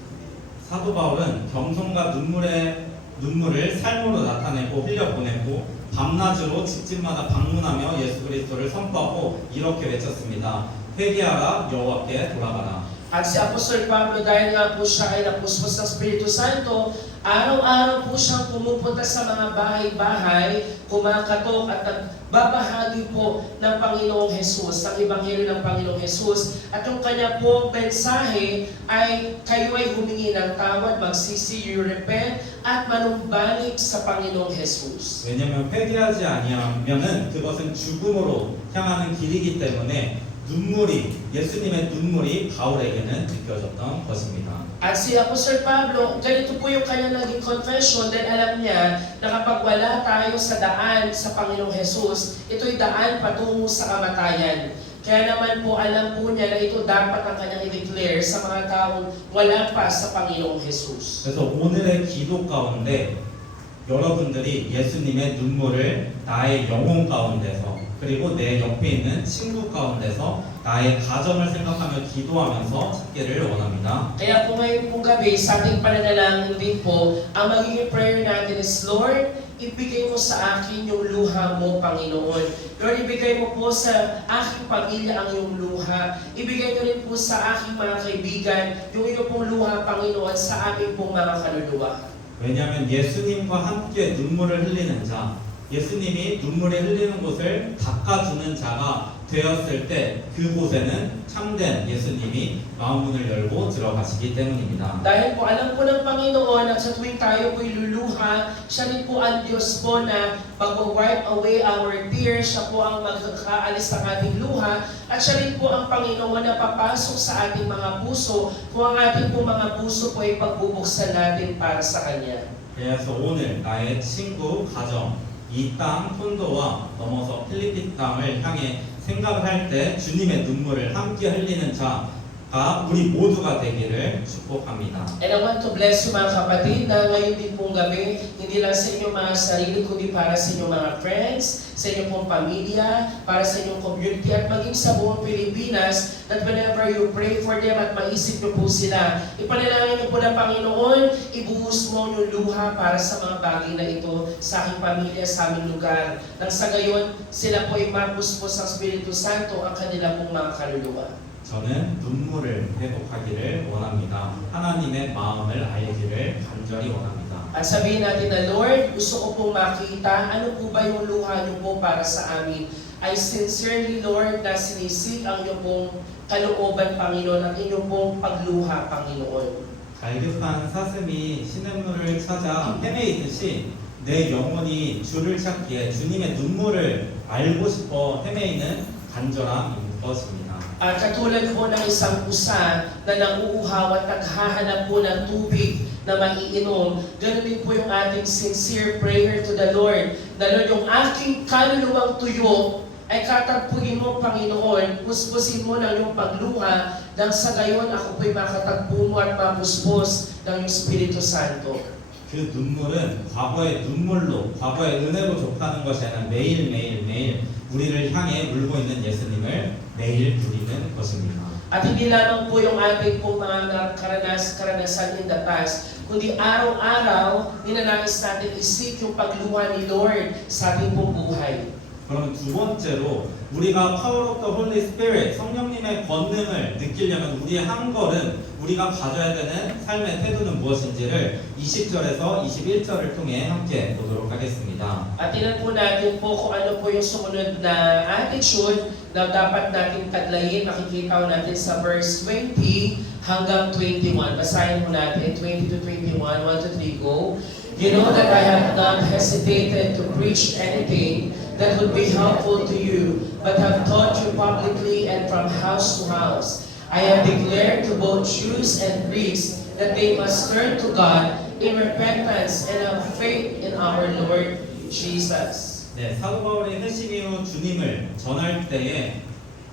사도 바울은 겸손과 눈물을 삶으로 나타내고 흘려보내고 밤낮으로 집집마다 방문하며 예수 그리스도를 선포하고 이렇게 외쳤습니다. 회개하라 여호와께 돌아가라. At si Apostol Pablo, dahil nga po siya ay napuspos ng Espiritu Santo, araw-araw po siyang pumupunta sa mga bahay-bahay, kumakatok at nagbabahagi po ng Panginoong Jesus, ng Ebanghelyo ng Panginoong Jesus. At yung kanya po mensahe ay kayo ay humingi ng tawad, magsisi, you repent, at manumbalik sa Panginoong Jesus. 왜냐하면 회개하지 아니하면은 그것은 죽음으로 향하는 길이기 때문에 예수님의 눈물이 바울에게는 느껴졌던 것입니다. At si Apostol Pablo, ganito po yung kanya naging confession dahil alam niya na kapag wala tayo sa daan sa Panginoong Jesus, ito'y daan patungo sa kamatayan. Kaya naman po alam po niya na ito dapat ang kanyang i-declare sa mga taong wala pa sa Panginoong Jesus. 그래서 오늘의 기도 가운데 여러분들이 예수님의 눈물을 나의 영혼 가운데서 그리고 내 옆에 있는 친구 가운데서 나의 가정을 생각하며 기도하면서 찾기를 원합니다. Kaya po ngayon pong gabi, sa ating pananalangin din po, ang magiging prayer natin is, Lord, ibigay mo sa akin yung luha mo, Panginoon. Lord, ibigay mo po sa aking pamilya ang iyong luha. Ibigay niyo rin po sa aking mga kaibigan yung iyong pong luha, Panginoon, sa aming pong mga kaluluwa. 왜냐하면 예수님과 함께 눈물을 흘리는 자, 예수님이 눈물을 흘리는 곳을 닦아주는 자가 되었을 때 그곳에는 참된 예수님이 마음문을 열고 들어가시기 때문입니다. Dahil po alam po ng Panginoon na sa tuwing tayo po'y luluha, siya rin po ang Diyos po na mag-wipe away our tears, siya po ang magkakaalis ng ating luha, at siya rin po ang Panginoon na papasok sa ating mga puso kung ang ating po mga puso po ay pagbubuksan natin para sa Kanya. 그래서 오늘 나의 친구, 가정, 이 땅 콘도와 넘어서 필리핀 땅을 향해 생각을 할 때 주님의 눈물을 함께 흘리는 자가 우리 모두가 되기를 축복합니다. And I want to bless you mga kapatid na ngayon din pong gabi, hindi lang sa inyong mga sarili, kundi para sa inyong mga friends, sa inyong pong pamilya, para sa inyong community, at maging sa buong Pilipinas, that whenever you pray for them at maisip niyo po sila, ipanalangin niyo po ng Panginoon, ibuhos mo yung luha para sa mga bagay na ito sa aking pamilya, sa aming lugar. Nang sa gayon, sila po ay mapuspos ng Espiritu Santo ang kanila pong mga kaluluwa. 저는 눈물을 회복하기를 원합니다. 하나님의 마음을 알기를 간절히 원합니다. At sabihin natin na, Lord, gusto ko pong makita ano po ba yung luha niyo po para sa amin. I sincerely, Lord, na sinisik ang inyong pong kalooban, Panginoon, at inyong pong pagluha, Panginoon. 갈급한 사슴이 시냇물을 찾아 헤매이듯이 내 영혼이 주를 찾기에 주님의 눈물을 알고 싶어 헤매이는 간절함인 것입니다. At katulad po ng isang pusa na nanguuhaw at naghahanap po ng tubig na maiinom, ganoon din po yung ating sincere prayer to the Lord. Na Lord, yung aking kaluluwang tuyo ay katagpuin mo, Panginoon, puspusin mo ng iyong pagluha, nang sa gayon ako po'y makatagpo mo at mapuspos ng iyong Espiritu Santo. 그 눈물은 과거의 눈물로, 과거의 은혜로 족하는 것이 아니라 매일 우리를 향해 울고 있는 예수님을 매일 누리는 것입니다. At hindi lamang po yung ating pong mga karanasan in the past, kundi araw-araw, ninanais natin isik yung pagluha ni Lord sa ating pong buhay. 그러면 두 번째로 우리가 Power of the Holy Spirit, 성령님의 권능을 느끼려면 우리의 한 걸음, 우리가 가져야 되는 삶의 태도는 무엇인지를 20절에서 21절을 통해 함께 보도록 하겠습니다. At tingnan po natin po kung ano po yung sumunod na attitude na dapat natin taglayin. Makikita natin sa verse 20 hanggang 21. Basahin po natin 20 to 21, 1 to 3, go. You know that I have not hesitated to preach anything that would be helpful to you, but have taught you publicly and from house to house. I have declared to both Jews and Greeks that they must turn to God in repentance and have faith in our Lord Jesus. 네, 사도 바울이 회심 이후 주님을 전할 때에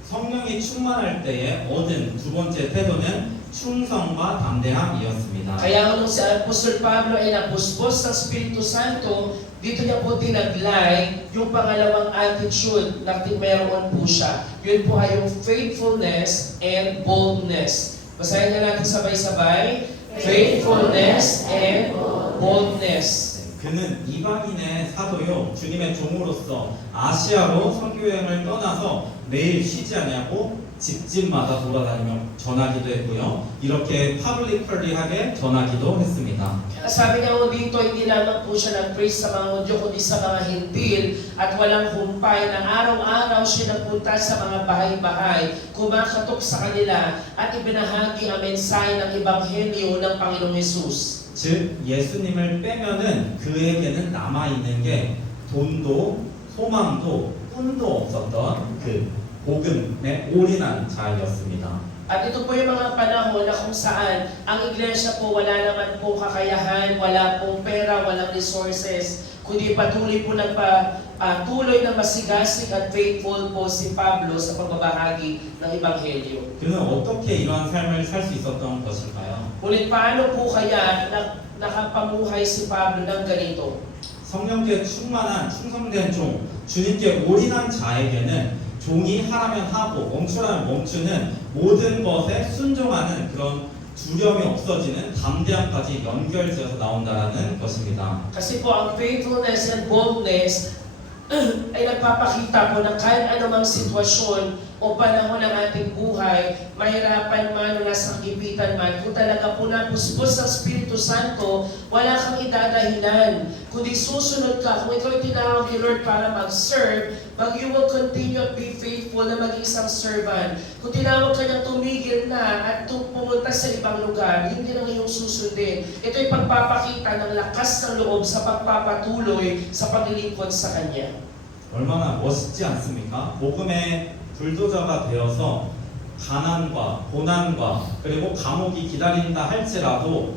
성령이 충만할 때에 얻은 두 번째 태도는 충성과 담대함이었습니다. Kaya nung si Apostol Pablo ay napuspos ng Espiritu Santo, dito niya po tinaglay yung pangalawang attitude na meron po siya. Yun po ay yung faithfulness and boldness. Basahin na natin sabay-sabay. Faithfulness and boldness. 그는 이방인의 사도요 주님의 종으로서 아시아로 선교여행을 떠나서 매일 쉬지 아니하고 집집마다 돌아다니며 전하기도 했고요. 이렇게 파블리컬리하게 전하기도 했습니다. Sabi niya po dito, hindi lamang po siya nag-praise sa mga Hudyo, kundi sa mga Hintil at walang humpay na araw-araw siya nagpunta sa mga bahay-bahay, kumakatok sa kanila at ibinahagi ang mensahe ng Ebanghelyo ng Panginoong Hesus. 즉 예수님을 빼면은 그에게는 남아있는 게 돈도 소망도 꿈도 없었던 그 복음에 올인한 자였습니다. At ito po yung mga panahon na kung saan ang iglesia po wala naman po kakayahan, wala pong pera, walang resources, kundi patuloy po tuloy na masigasig at faithful po si Pablo sa pagbabahagi ng Ebanghelyo. 그는 어떻게 이러한 삶을 살 수 있었던 것일까요? Ngunit paano po kaya nakapamuhay si Pablo ng ganito? 성령께 충만한 충성된 종, 주님께 올인한 자에게는 종이 하라면 하고 멈추라면 멈추는 모든 것에 순종하는 그런 두려움이 없어지는 담대함까지 연결되어서 나온다라는 것입니다. Kasi po ang faithfulness and boldness ay nagpapakita po na kahit anumang sitwasyon o panahon ng ating buhay, mahirapan man o nasa kagipitan man, kung talaga po napuspos ng Espiritu Santo, wala kang idadahilan. Kundi susunod ka, kung ikaw ay tinawag ni Lord para mag-serve, you will continue to be faithful na maging isang servant. Kung tinawag ka niyang tumigil na at pumunta sa ibang lugar, hindi na iyong susundin. Ito ay pagpapakita ng lakas ng loob sa pagpapatuloy sa paglilingkod sa Kanya. 얼마나 멋있지 않습니까? 복음의 불도저가 되어서 가난과 고난과 그리고 감옥이 기다린다 할지라도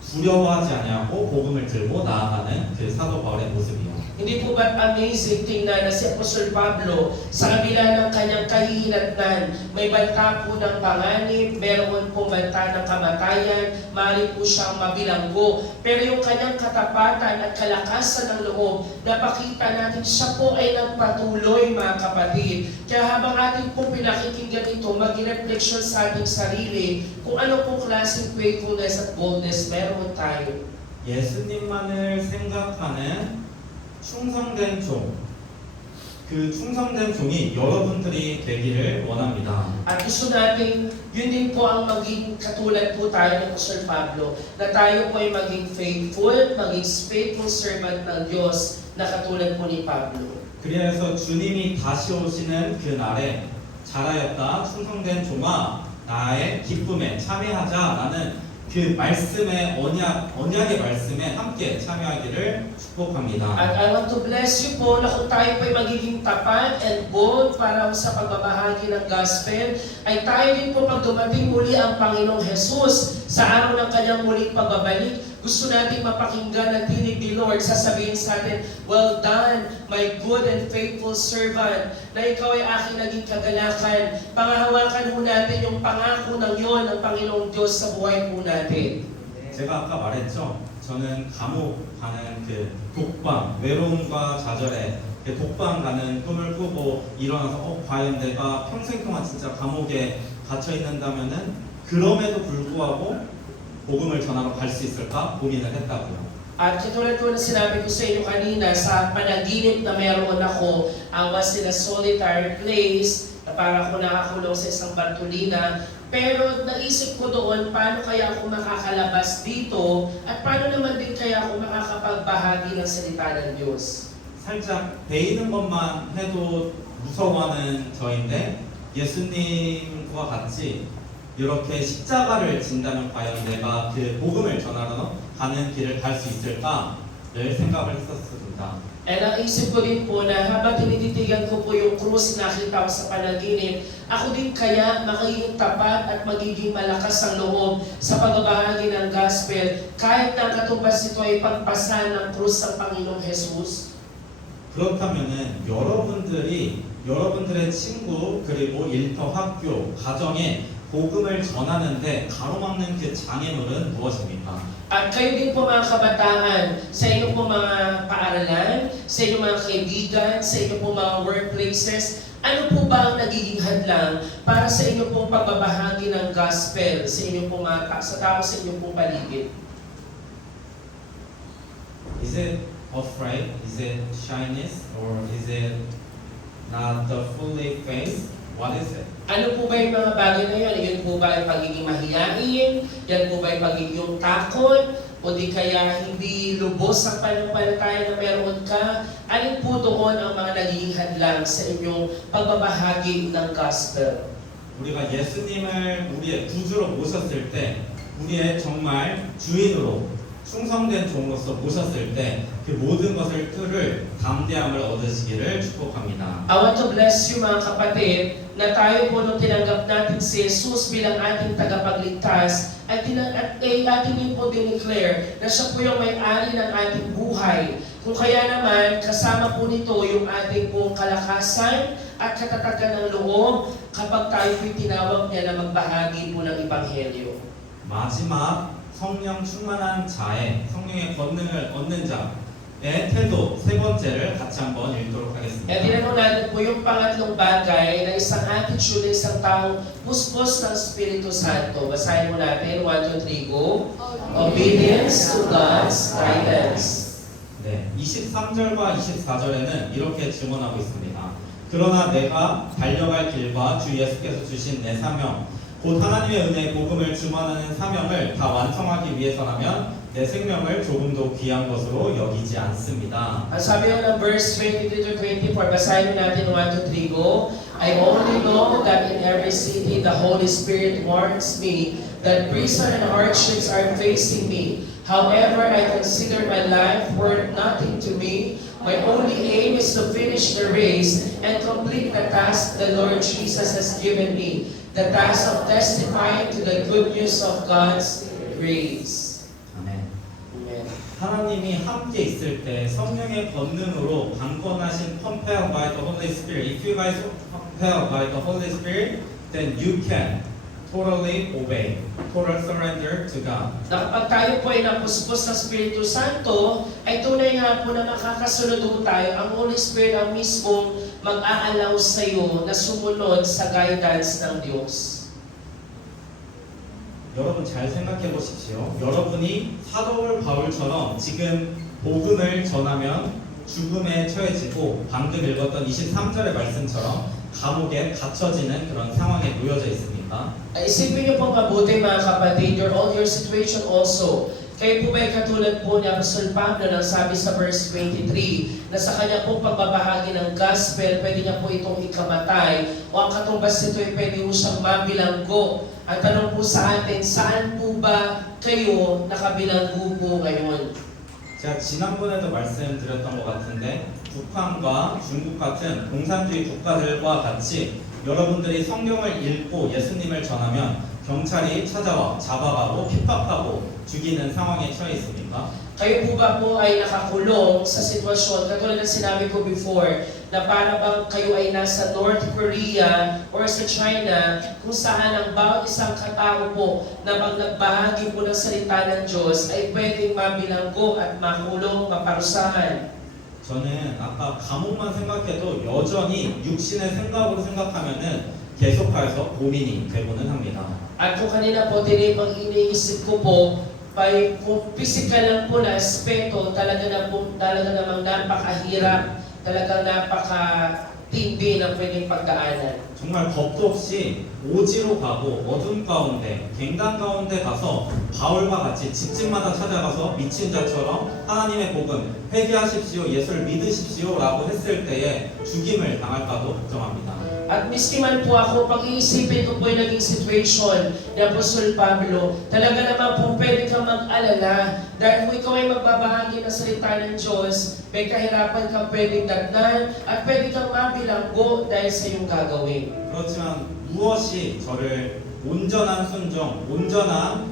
두려워하지 아니하고 복음을 들고 나아가는 그 사도 바울의 모습이요. Hindi po ba't amazing tingnan na si Apostol Pablo sa kabila ng kanyang kahihinatnan, may banta po ng panganib, meron po banta ng kamatayan, maaari po siyang mabilanggo. Pero yung kanyang katapatan at kalakasan ng loob, napakita natin siya po ay nagpatuloy mga kapatid. Kaya habang ating pong pinakikinggan ito, mag-reflection sa ating sarili kung ano pong klaseng faithfulness at boldness meron tayo. 예수님만을 생각하는 충성된 종, 그 충성된 종이 여러분들이 되기를 원합니다. At gusto natin, yun din po ang maging katulad po tayo ng Apostol Pablo, na tayo po ay maging faithful servant ng Diyos na katulad po ni Pablo. 그래서 주님이 다시 오시는 그 날에 잘하였다 충성된 종아 나의 기쁨에 참여하자라는 그 말씀의 언약의 말씀에 함께 참여하기를 축복합니다. At I want to bless you po na kung tayo po ay magiging tapat and bold para sa pagbabahagi ng gospel, ay tayo din po pag dumating muli ang Panginoong Jesus sa araw ng kanyang muling pagbabalik, gusto natin mapakinggan ang tinig ni Lord, sasabihin sa atin, well done, my good and faithful servant, na ikaw ay aking naging kagalakan. Pangahawakan po natin yung pangako ng yon ng Panginoong Diyos sa buhay po natin. 제가 아까 말했죠. 저는 감옥 가는 그 독방, 외로움과 좌절에 그 독방 가는 꿈을 꾸고 일어나서 과연 내가 평생 동안 진짜 감옥에 갇혀 있는다면은 그럼에도 불구하고 복음을 전하러 갈 수 있을까 고민을 했다고요. At katulad po na sinabi ko sa inyo kanina, sa panaginip na meron ako, I was in a solitary place, na para ako nakakulong sa isang Bartolina. Pero naisip ko doon, paano kaya ako makakalabas dito at paano naman din kaya ako makakapagbahagi ng salita ng Diyos. 살짝 베이는 것만 해도 무서워하는 저인데 예수님과 같이 이렇게 십자가를 진다면 과연 내가 그 복음을 전하러 가는 길을 갈 수 있을까를 생각을 했었습니다. And naisip ko din po na habang tinititigan ko po yung krus na nakita ko sa panaginip, ako din kaya magiging tapat at magiging malakas ang loob sa pagbabahagi ng gospel kahit na katumbas ito ay pagpasan ng krus ng Panginoong Jesus. 그렇다면은 여러분들의 친구 그리고 일터, 학교, 가정에 복음을 전하는데 가로막는 그 장애물은 무엇입니까? At kayo din po mga kabataan, sa inyo po mga paaralan, sa inyo mga kaibigan, sa inyo po mga workplaces, ano po ba ang nagiging hadlang para sa inyo pong pagbabahagi ng gospel sa inyo pong sa tao sa inyo pong paligid? Is it afraid? Is it shyness? Or is it not the fully faith? What is it? Ano po ba yung mga bagay na yun? Yun po ba yung pagiging mahiyain? Yan po ba yung pagiging takot? O di kaya hindi lubos ang pananampalataya na meron ka? Alin po doon ang mga nagiging hadlang sa inyong pagbabahagi ng gospel? 우리가 예수님을 우리의 구주로 모셨을 때 우리의 정말 주인으로 충성된 종으로서 모셨을 때 그 모든 것을 뚫을 담대함을 얻으시기를 축복합니다. I want to bless you mga kapatid na tayo po nung tinanggap natin si Jesus bilang ating tagapagligtas at atin din po dineclare na siya po yung may-ari ng ating buhay. Kung kaya naman, kasama po nito yung ating pong kalakasan at katatagan ng loob kapag tayo po'y tinawag niya na magbahagi po ng Ebanghelyo. 마지막 성령 충만한 자의 성령의 권능을 얻는 자의 태도 세 번째를 같이 한번 읽도록 하겠습니다. Kaya tinanong natin po yung pangatlong bagay na isang attitude ng isang taong puspos ng Espiritu Santo. Basahin mo natin, 1, 2, 3, go. Obedience to God's guidance. 네, 23절과 24절에는 이렇게 증언하고 있습니다. 그러나 내가 달려갈 길과 주 예수께서 주신 내 사명 곧 하나님의 은혜의 복음을 주관하는 사명을 다 완성하기 위해서라면 내 생명을 조금도 귀한 것으로 여기지 않습니다. Ang sabi ko ng verse 23 to 24, basahin mo natin 1, 2, 3, go. I only know that in every city the Holy Spirit warns me that prison and hardships are facing me. However, I consider my life worth nothing to me. My only aim is to finish the race and complete the task the Lord Jesus has given me. The task of testifying to the good news of God's grace. 아멘. Amen. 하나님이 함께 있을 때 성령의 권능으로 강권하신 compelled by the Holy Spirit. If you guys are compelled by the Holy Spirit, then you can totally obey, total surrender to God. Na kapag tayo po ay napuspos ng Espiritu Santo, ay tunay nga po na makakasunod po tayo. Ang Holy Spirit ang mismong mag-aalaw sa iyo na sumunod sa guidance ng Diyos. 여러분 잘 생각해 보십시오. 여러분이 사도 바울처럼 지금 복음을 전하면 죽음에 처해지고 방금 읽었던 23절의 말씀처럼 감옥에 갇혀지는 그런 상황에 놓여져 있습니까? Isipin niyo po mabuti mga kapatid, your situation also. Kayo po ba'y katulad po ni Apostol Pablo nang sabi sa verse 23 na sa kanya pong pagbabahagi ng gospel, pwede niya po itong ikamatay o ang katumbas nito ay pwede po siyang mabilanggo. Ang tanong po sa atin, saan po ba kayo nakabilanggo po ngayon? 제가 지난번에도 말씀드렸던 것 같은데 북한과 중국 같은 공산주의 국가들과 같이 여러분들이 성경을 읽고 예수님을 전하면 경찰이 찾아와 잡아가고 핍박하고 죽이는 상황에 처해 있습니까? Kayo po ba po ay nakakulong sa sitwasyon, katulad ng sinabi ko before, na para bang kayo ay nasa North Korea or sa China, kung saan ang bawat isang katao po na pag nagbahagi po ng salita ng Diyos ay pwedeng mabilanggo at makulong, maparusahan. 저는 아까 감옥만 생각해도 여전히 육신의 생각으로 생각하면은 계속해서 고민이 되고는 합니다. At kung kanina po, tinipang iniisip ko po, kung physical lang po na aspeto, talaga namang napakahirap, talagang napakatindi na pwedeng pagdaanan. 정말 겁도 없이 오지로 가고 어둠 가운데 갱단 가운데 가서 바울과 같이 집집마다 찾아가서 미친 자처럼 하나님의 복음 회개하십시오 예수를 믿으십시오 라고 했을 때에 죽임을 당할까도 걱정합니다. At miski man po ako, pag-iisipin ko po yung naging situation ni Apostol Pablo, talaga naman po pwede kang mag-alala dahil kung ikaw ay magbabahagi ng salita ng Diyos, may kahirapan kang pwedeng dagnan at pwede kang mabilanggo dahil sa iyong gagawin. 그렇지만 무엇이 저를 온전한 순종, 온전한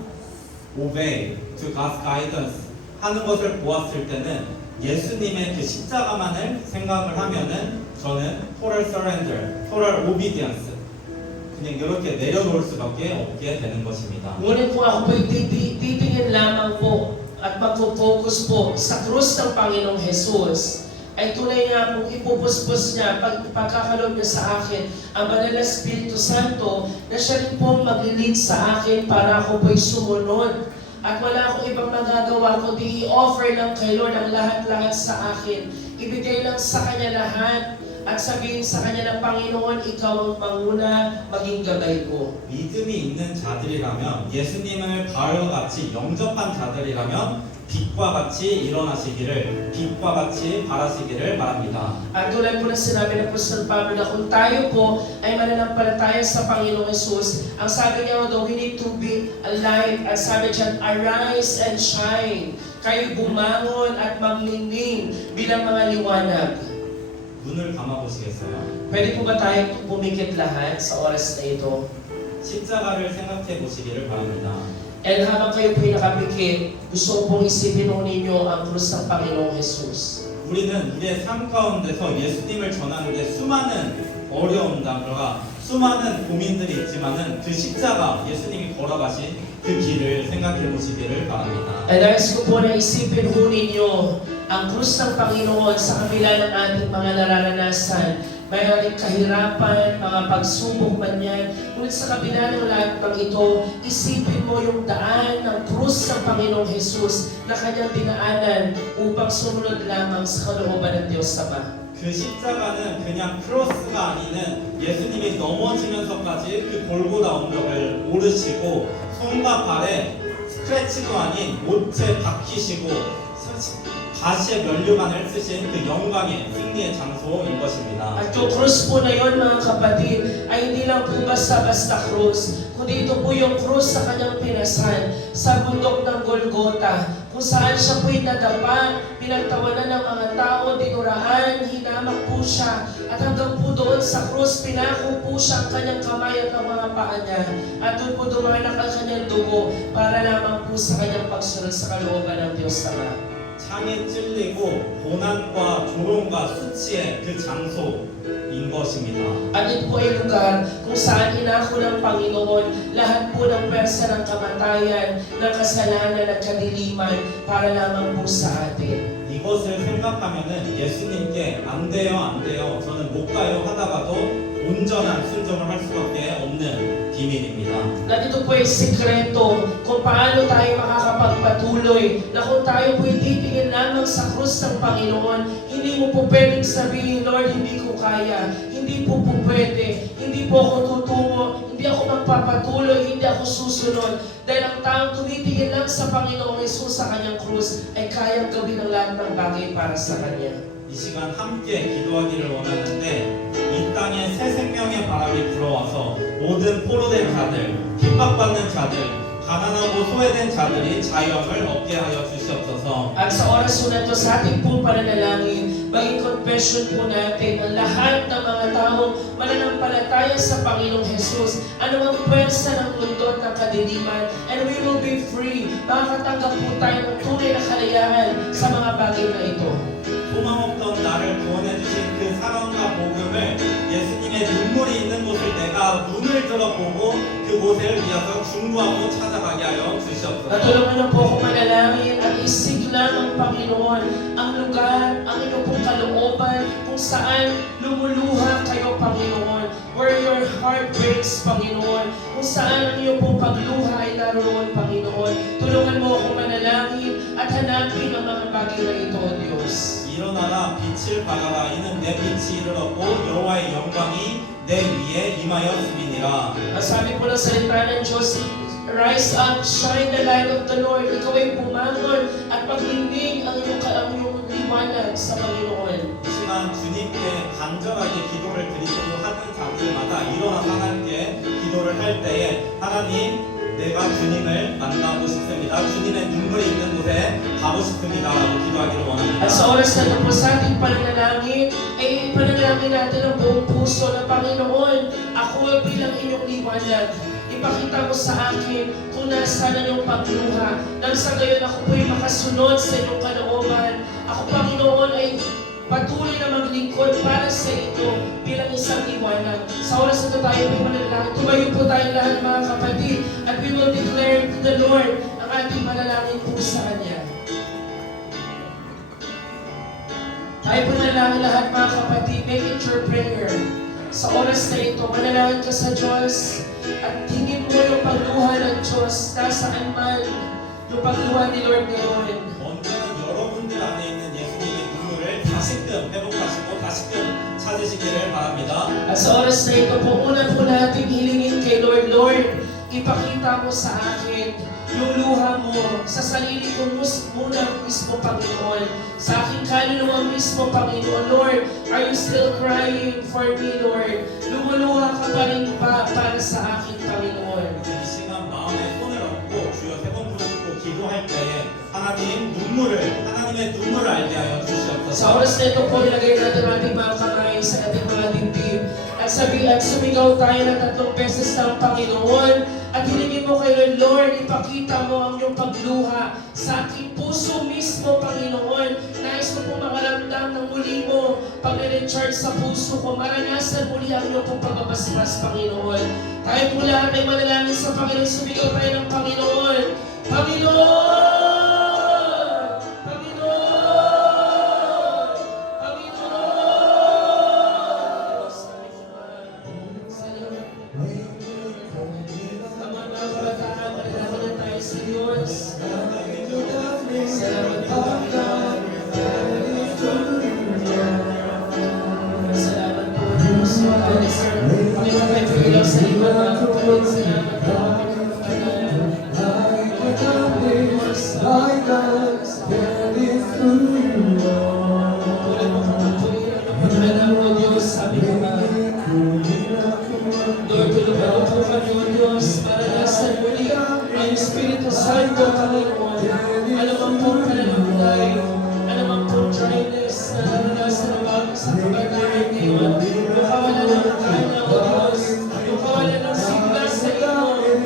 obey to God's guidance 하는 것을 보았을 때는 예수님의 그 십자가만을 생각을 하면은 저는 total surrender, total obedience 그냥 이렇게 내려놓을 수밖에 없게 되는 것입니다. Ngunit kung ako po'y titingin lamang po at magpo-focus po sa krus ng Panginoong Jesus, ay tunay nga kung ipupuspos niya, pagkakalob niya sa akin, ang Banal na Espiritu Santo, na siya rin po mag-lead sa akin para ako po'y sumunod. At wala akong ibang magagawa kundi i-offer lang kay Lord ang lahat-lahat sa akin. Ibigay lang sa Kanya lahat at sabihin sa Kanya ng Panginoon, Ikaw ang manguna, maging gabay ko. 믿음이 있는 자들이라면 예수님을 바울과 같이 영접한 자들이라면 빛과 같이 일어나시기를 빛과 같이 바라시기를 바랍니다. At tulad po na sinabi ng Apostol Pablo na kung tayo po ay mananampalataya sa Panginoong Jesus, ang sabi niya daw, we need to be alive. At sabi dyan, arise and shine. Kayo bumangon at maglingning bilang mga liwanag. 눈을 감아보시겠어요? Pwede po ba tayong pumikit lahat sa oras na ito? 십자가를 생각해 보시기를 바랍니다. And habang kayo po'y nakapikit, gusto ko pong isipin ho ninyo ang krus ng Panginoong Jesus. 우리는 우리의 삶 가운데서 예수님을 전하는데 수많은 어려움과 수많은 고민들이 있지만은 그 십자가 예수님이 걸어가신 그 길을 생각해 보시기를 바랍니다. Ay nais ko po na isipin ho ninyo ang krus ng Panginoon sa kabila ng ating mga nararanasan. Mayroong kahirapan, mga pagsubok man yan. Ngunit sa kabila ng lahat ng ito, isipin mo yung daan ng krus ng Panginoong Jesus na kanyang dinaanan upang sumunod lamang sa kalooban ng Diyos Ama. 그 십자가는 그냥 크로스가 아니는 예수님이 넘어지면서까지 그 골고다 언덕을 오르시고 손과 발에 스크래치도 아닌 못에 박히시고 가시의 면류관을 쓰신 그 영광의 승리의 장소인 것입니다. At yung krus po na yun, mga kapatid, ay hindi lang po basta-basta krus, kundi ito po yung krus sa kanyang pinasan sa bundok ng Golgota, kung saan siya po'y nadapa, pinagtawanan ng mga tao, dinuraan, hinamak po siya, at hanggang po doon sa krus, pinako po siya ang kanyang kamay at ang mga paa niya, at doon po dumanak ang kanyang dugo para lamang po sa kanyang pagsunod sa kalooban ng Diyos Ama. 창에 찔리고 고난과 조롱과 수치의 그 장소인 것입니다. At ito po ay lugar kung saan inako ng Panginoon lahat po ng pwersa ng kamatayan, ng kasalanan at kadiliman para lamang po sa atin. 이것을 생각하면은 예수님께 안 돼요, 저는 못 가요 하다가도 온전한 순종을 할 수밖에 없는 비밀입니다. At ito po ay sikreto kung paano tayo makakapagpatuloy na kung tayo po titingin lamang sa krus ng Panginoon, hindi mo po pwedeng sabihin, Lord, hindi ko kaya, hindi po pwede, hindi po ako tutungo, hindi ako magpapatuloy, hindi ako susunod. Dahil ang taong tumitingin lang sa Panginoong Jesus sa kanyang krus ay kayang gawin ang lahat ng bagay para sa kanya. 이 시간 함께 기도하기를 원하는데 이 땅에 새 생명의 바람이 불어와서 모든 포로된 자들, 핍박받는 자들, 가난하고 소외된 자들이 자유함을 얻게 하여 주시옵소서. At sa oras po na ito, sa ating pong pananalangin, maging confession po natin ang lahat ng mga taong mananampalataya sa Panginoong Jesus, anumang pwersa ng mundo at ng kadiliman, and we will be free. Makakatanggap po tayo ng tunay na kalayaan sa mga bagay na ito. 소망 없던 나를 구원해 주신 그 사랑과 복음을 예수님의 눈물이 있는 곳을 내가 눈을 들어보고 그곳을 위해서 중구하고 찾아가게 하여 주시옵소서. Natulungan na po ako manalangin at isiglang ang Panginoon ang lugar, ang inyong pong kalooban kung saan lumuluha kayo, Panginoon. Where your heart breaks, Panginoon. Kung saan ang iyong pong pagluha ay naroon, Panginoon. Tulungan mo ako manalangin at hanapin ang mga bagay na ito, O Diyos. 일어나라 빛을 발하라 이는 내 빛이 이르렀고 여호와의 영광이 내 위에 임하였음이니라. Ang sabi po ng salita ng Diyos, rise up, shine the light of the Lord. Ikaw ay bumangon at maglingning ang iyong liwanag sa Panginoon. 이 시간 주님께 간절하게 기도를 드리도록 하는 자들마다 일어나서 하나님께 기도를 할 때에 하나님 내가 주님을 만나고 싶습니다. 주님의 눈물이 있는 곳에 가고 싶습니다라고 기도하기를 원합니다. At sa oras na ito po sa ating pananalangin, ay pananalangin natin ang buong puso na Panginoon, ako bilang inyong liwanag. Ipakita mo sa akin kung nasaan ang iyong pagluha. Nang sa gayon ako po'y makasunod sa inyong kalooban. Ako, Panginoon, ay patuloy na maglingkod para sa ito bilang isang liwanag. Sa oras na ito tayo may manalangin. Tumayo po tayong lahat mga kapatid at we will declare to the Lord ang ating manalangin po sa Kanya. Tayo po manalangin lahat mga kapatid. Make it your prayer. Sa oras na ito, manalangin ka sa Diyos at hingin mo yung pagluha ng Diyos nasaan man yung pagluha ni Lord ngayon. 먼저는 여러분들 안에 있는 예수님의 눈물을 다시금 회복하시고 다시금 찾으시기를 바랍니다. At sa oras na ito po, una po natin hilingin kay Lord, Lord, ipakita mo sa akin yung luha mo sa sarili ko muna mismo, Panginoon. Sa aking kaluluwa mismo, Panginoon. Lord, are you still crying for me, Lord? Lumuluha ka pa rin ba para sa akin, Panginoon? 이 시간 마음에 손을 얹고 주여 세 번 부르짖고 기도할 때에 하나님의 눈물을 알게 하여 주시옵소서. Sa oras na ito po, ilagay natin ating mga kamay sa ating mga dibdib. At sumigaw tayo ng 3 beses ng Panginoon. At hilingin mo kay Lord, ipakita mo ang iyong pagluha sa aking puso mismo, Panginoon. Nais ko po makaramdam ng muli mo pag-recharge sa puso ko. Maranasan muli ang iyong pagbabasbas, Panginoon. Tayo po lahat ay manalangin sa Panginoon. Sumigaw tayo ng Panginoon. Panginoon! Lord, tulungan mo po kami, O Diyos, para nasa muli ang Espiritu Santo, Panginoon. Alam po pananampalay, alam po dryness na naranasan ng bago sa kabataan ngayon. Yung kawalan ng kanya, O Diyos. Yung kawalan ng sigla sa inyo.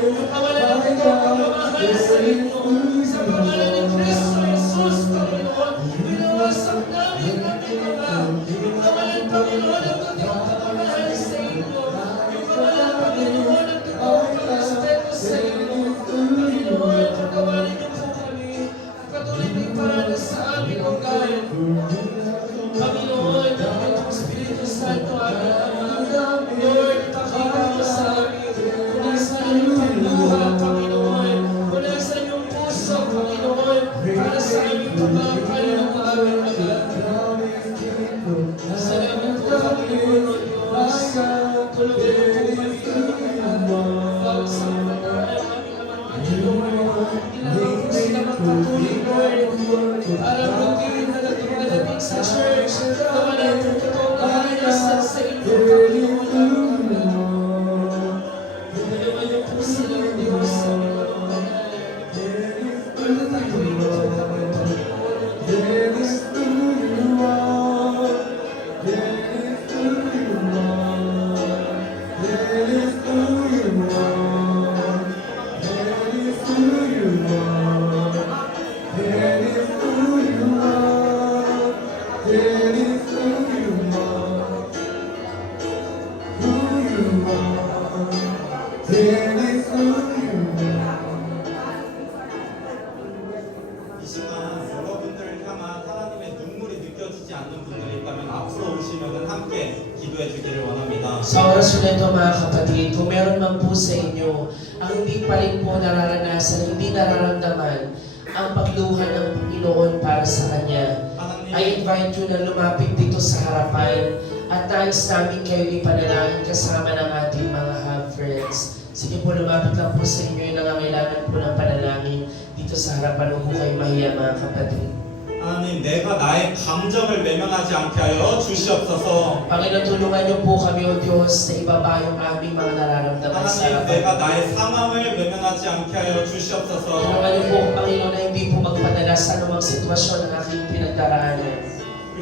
Yung kawalan ng pagmamahal sa inyo. Sa pangalan ni Kristo Jesus, Panginoon, binawasak namin aming mga. Yung kawalan, Panginoon, ang totoong pagmamahal sa inyo. Yung kawalan, Panginoon, ang totoong pag-respeto sa inyo. Panginoon, pagkawalan niyo po kami. At patuloy may parada sa aming ugal. Panginoon, ang iyong Espiritu Santo, aming Ama. Lord, ipakita mo sa amin kung nasaan ang pagluha, Panginoon. Kung nasaan yung puso, Panginoon, para sa aming pagmamahal ng aming Ama. Salamat po, Panginoon, O Diyos. Tulungan mo po kami, Panginoon, sa kabataan ng aming Ama, Panginoon. Ilawag po sila magpatuloy, Lord, para magdiwin na nagdadating sa church na wala po totoong nakakalasan sa inyo, Panginoon. Tulungan niyo po sila, O Diyos, sa aming mga banal. Pagtataguin mo po kami, Panginoon, O Diyos. 이 시간 여러분들을 향한 하나님의 눈물이 느껴지지 않는 분들이 있다면 앞으로 오시면 함께 기도해 주기를 원합니다. Sa oras na ito mga kapatid, kung meron man po sa inyo ang hindi pa rin po nararanasan, hindi nararamdaman ang pagluha ng Panginoon para sa Kanya, 하나님, I invite you na lumapit dito sa harapan at nais namin kayo ipanalangin kasama ng ating mga hub friends. Sige po, lumapit lang po sa inyo yung nangangailangan po ng panalangin dito sa harapan. Huwag po kayo mahiya mga kapatid. 하나님, 내가 나의 감정을 외면하지 않게 하여 주시옵소서. Panginoon, tulungan niyo po kami, O Diyos, na ibaba yung aming mga nararamdaman sa 하나님, harapan. 내가 나의 상황을 외면하지 않게 하여 주시옵소서. Tulungan niyo po, Panginoon, na hindi po magpadala sa anumang sitwasyon ng aking pinagdaraanan.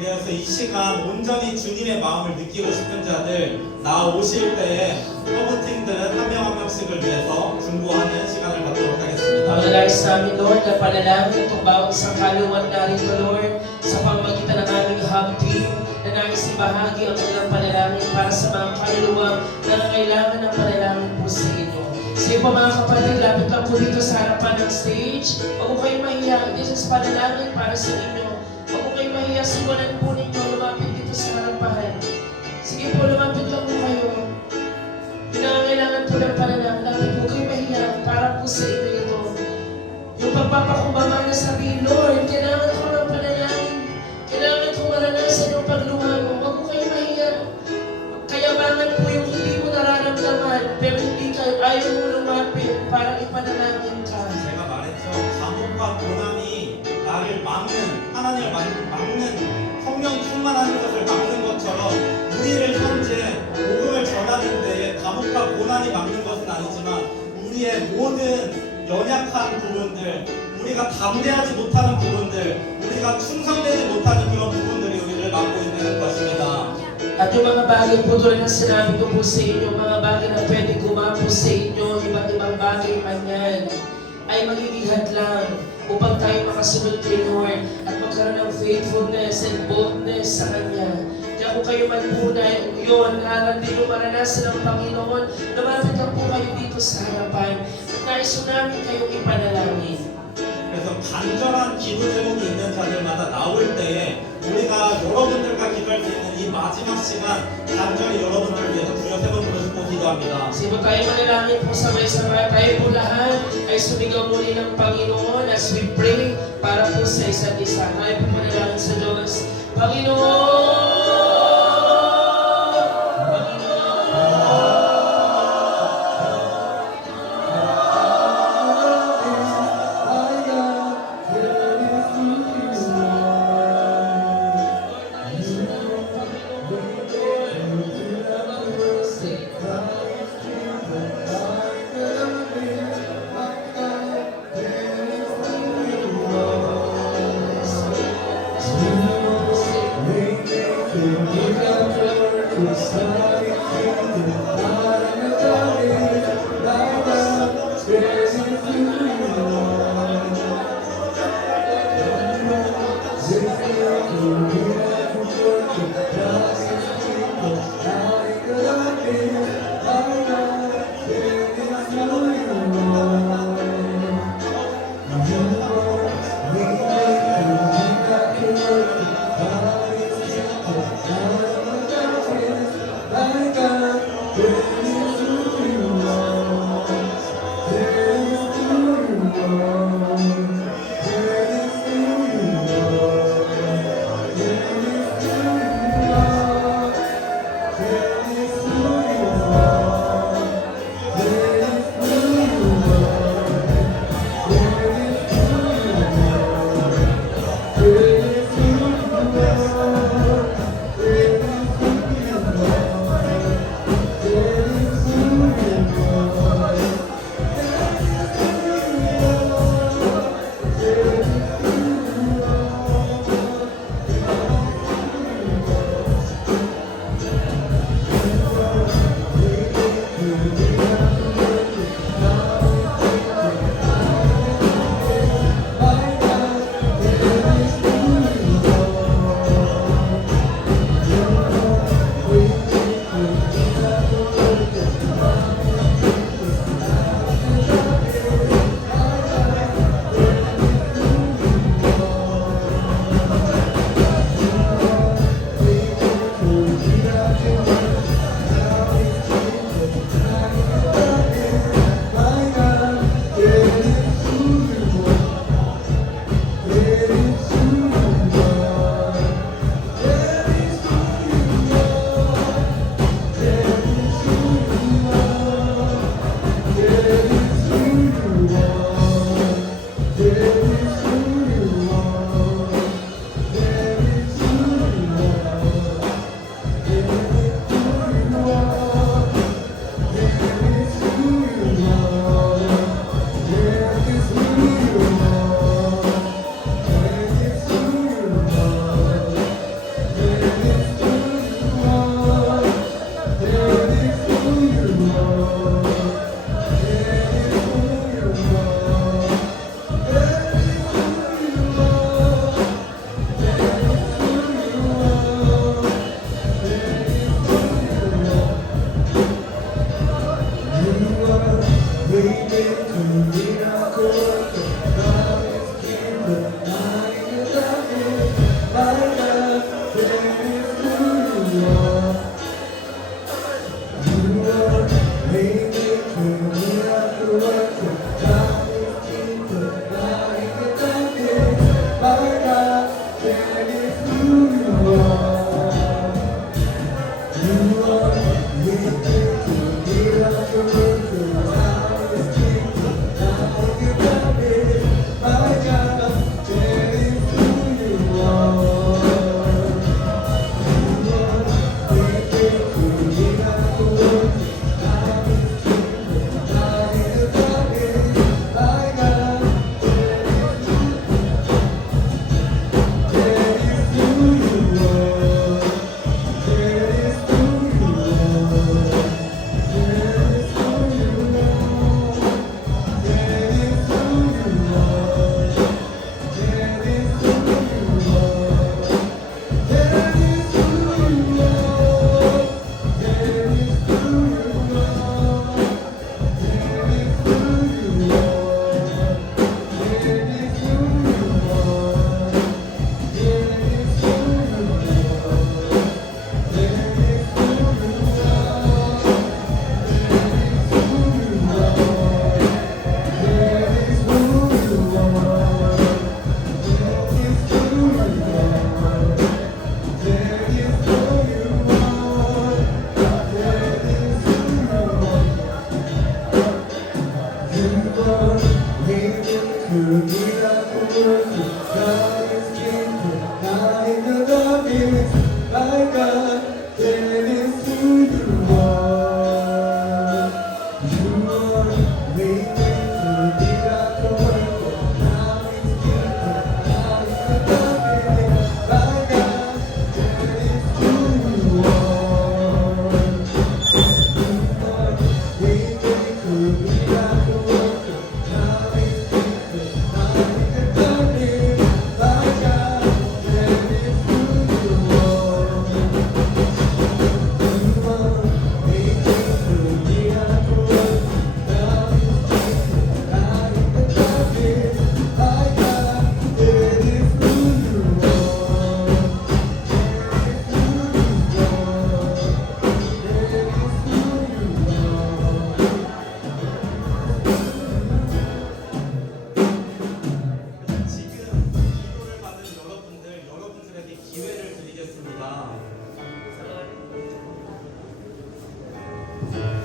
그래서 이 시간 온전히 주님의 마음을 느끼고 싶은 자들 나오실 때에 허브팀들은 한 명 한 명씩을 위해서 중보하는 시간을 갖도록 하겠습니다. Panginoon, namin, Lord, na panalangin itong bawat isang kaluluwan narito, Lord, sa pamamagitan ng aming hub team na nais ibahagi ang kanilang panalangin para sa mga kaluluwang nangangailangan ng panalangin po sa inyo. Sige po mga kapatid, lapit lang po dito sa harapan ng stage. Huwag po kayong mahiya. This is panalangin para sa inyo. Huwag po kayong mahiya. Simulan po ninyo. Lumapit dito sa harapan. Sige po, lumapit lang po kayo. Pinangangailangan po ng panalangin. Lapit po kayong mahiya para po sa inyo ito. Yung pagpapakumbaba na sabihin, Lord, kailangan ko ng panalangin. Kailangan ko maranasan yung pagluha mo. Huwag po kayong mahiya. Kayabangan po yung hindi mo nararamdaman, pero hindi kayo ayaw mo lumapit para ipanalangin ka. 제가 말했죠. 감옥과 고난이 나를 막는, 하나님을 막는, 성령 충만하는 것을 막는 것처럼 우리를 현재 복음을 전하는 데에 감옥과 고난이 막는 것은 아니지만 우리의 모든 연약한 부분들, 우리가 담대하지 못하는 부분들, 우리가 충성되지 못하는 그런 부분들이 우리를 막고 있는 것입니다. At yung mga bagay po tulad na sinabi ko po sa inyo, mga bagay na pwede gumapo sa inyo, iba't ibang bagay man yan, ay magiging hadlang upang tayo makasunod kay Lord at magkaroon ng faithfulness and boldness sa Kanya. Kaya kung kayo man po na yun, hindi nyo maranasan ng Panginoon, lumapit lang po kayo dito sa harapan at nais namin kayong ipanalangin. 그래서 간절한 기도 제목이 있는 자들마다 나올 때에 우리가 여러분들과 기도할 수 있는 이 마지막 시간 간절히 여러분들을 위해서 주여 세 번 부르시고 기도합니다. Sige po tayo manalangin po sabay-sabay. Tayo po lahat ay sumigaw muli ng Panginoon as we pray para po sa isa't isa. Tayo po manalangin sa Diyos. Panginoon!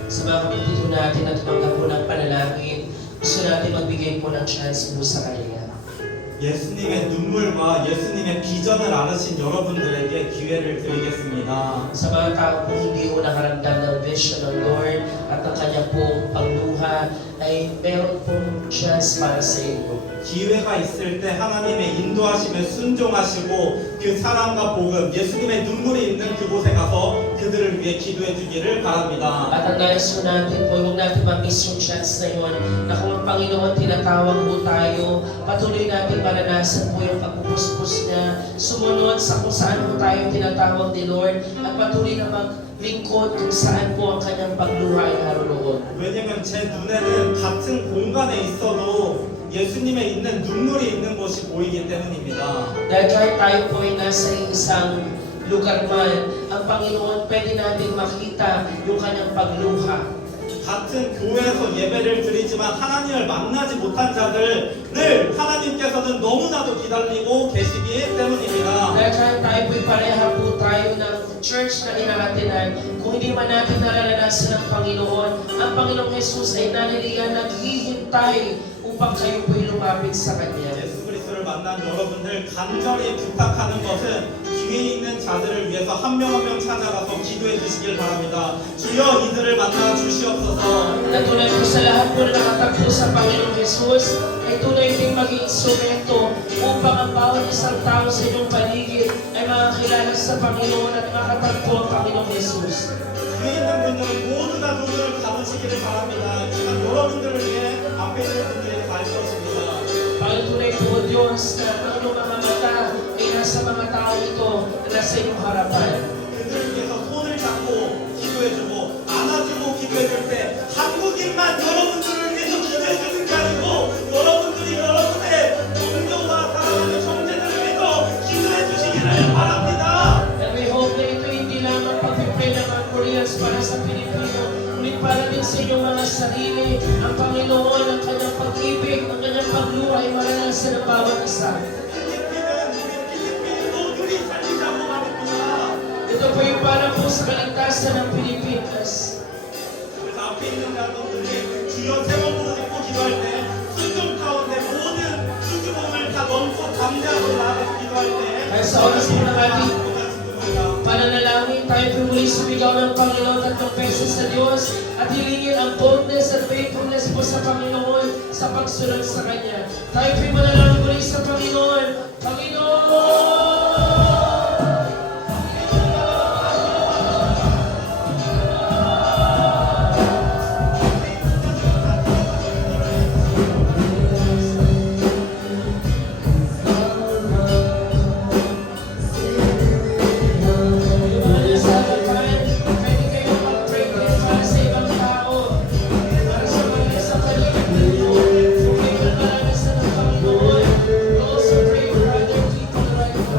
Sa mga kapatid po natin na tumanggap po ng panalangin, gusto natin magbigay po ng chance po sa kanila. 예수님의 눈물과 예수님의 비전을 알으신 여러분들에게 기회를 드리겠습니다. Sa mga tao po hindi po nakaramdam ng vision ng Lord at ng kanya pong pagluha, ay meron pong chance para sa inyo. 기회가 있을 때 하나님의 인도하심에 순종하시고 그 사랑과 복음, 예수님의 눈물이 있는 그곳에 가서 그들을 위해 기도해 주기를 바랍니다. At ang nais po natin po, huwag natin ma-miss yung chance na yun, na kung ang Panginoon tinatawag po tayo, patuloy natin maranasan po yung pagpupuspos niya, sumunod sa kung saan po tayo tinatawag ni Lord, at patuloy na maglingkod kung saan po ang kanyang pagluha ay naroon. 왜냐면 제 눈에는 같은 공간에 있어도 예수님의 있는 눈물이 있는 곳이 보이기 때문입니다. Dahil kahit tayo po ay nasa isang lugar man, ang Panginoon pwede natin makita yung kanyang pagluha. 같은 교회에서 예배를 드리지만 하나님을 만나지 못한 자들을 하나님께서는 너무나도 기다리고 계시기 때문입니다. Dahil kahit tayo po'y pareha po tayo ng church na inaatinan, kung hindi man natin nararanasan ng Panginoon, ang Panginoong Jesus ay naniligan, naghihintay upang kayo po'y lumapit sa Kanya. 예수 그리스도를 만난 여러분들 간절히 부탁하는 것은 뒤에 있는 자들을 위해서 한 명 한 명 찾아가서 기도해 주시길 바랍니다. 주여 이들을 만나 주시옵소서. Na tunay po sa lahat po na nakatagpo sa Panginoong Jesus, ay tunay ding maging instrumento upang ang bawat isang tao sa inyong paligid ay makakilala sa Panginoon at makatagpo ang Panginoong Jesus. 뒤에 있는 분들은 모두 다 눈을 감으시기를 바랍니다. 지금 여러분들을 위해 앞에 있는 분들이 갈 것입니다. Panginoon, tunay po Diyos na ang inyong mga mata ay nasa mga tao ito na nasa inyong harapan. 그들을 위해서 손을 잡고 기도해주고 안아주고 기도해줄 때 한국인만 여러분들을 위해 sarili, ang Panginoon, ang kanyang pag-ibig, ang kanyang pagluha ay maranasan ng bawat isa. Ito po yung para po sa kaligtasan ng Pilipinas. 그래서 앞에 있는 여러분들이 주여 제목으로 듣고 기도할 때 순종 가운데 모든 수줍음을 다 넘고 담대하고 나아가서 기도할 때 Kaya sa oras po ng ating pananalangin, tayo po muli sumigaw ng Panginoon at ng beses sa Diyos at hilingin ang boldness at faithfulness po sa Panginoon sa pagsunod sa Kanya. Tayo po manalangin muli sa Panginoon. Panginoon! Yung mga nasa harapan, pwede kayong mag-pray din para sa ibang tao. Para sa mga nasa paligid ninyo. Kung kayo maranasan ng Panginoon, also pray for other people right now.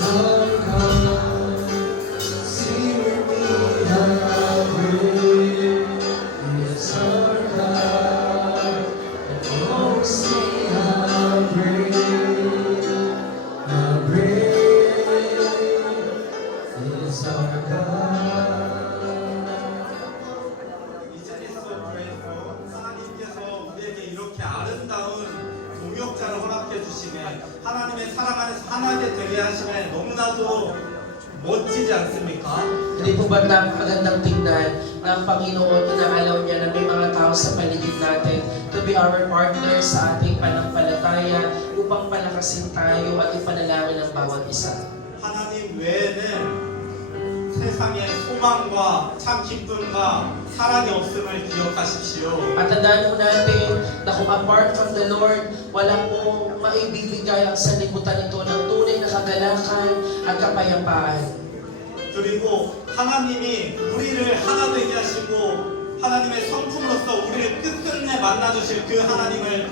our God. Sing with me how great is our God. Oh, sing how great is our God. 이제리스 교회에서 하나님께서 우리에게 이렇게 아름다운 동역자를 허락해 주시네. 하나님의 사랑 안에서 하나가 되게 하시네. 너무나도 멋지지 않습니까? Hindi po ba napakagandang tingnan na ang Panginoon inaalam niya na may mga tao sa paligid natin to be our partner sa ating panampalataya upang palakasin tayo at ipanalangin ang bawat isa. 하나님 외에는 세상에 소망과 참 기쁨과 사랑이 없음을 기억하십시오. At tandaan po natin na kung apart from the Lord, wala pong maibibigay ang sanlibutan ito ng tunay na kagalakan at kapayapaan. 그리고 하나님이 우리를 하나 되게 하시고 하나님의 성품으로서 우리를 끝끝내 만나주실 그 하나님을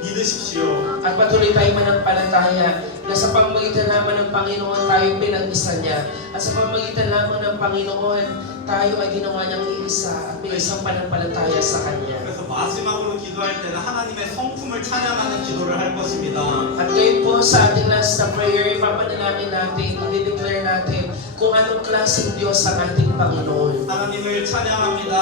믿으십시오. At patuloy tayo manampalataya na sa pamamagitan lamang ng Panginoon tayo pinag-isa niya. At sa pamamagitan lamang ng Panginoon, tayo ay ginawa niyang iisa at may isang panampalataya sa Kanya. 그래서 마지막으로 기도할 때는 하나님의 성품을 찬양하는 기도를 할 것입니다. At ngayon po sa ating last na prayer, ipapanalangin natin, i-declare natin kung anong klaseng Diyos ang ating Panginoon. 하나님을 찬양합니다.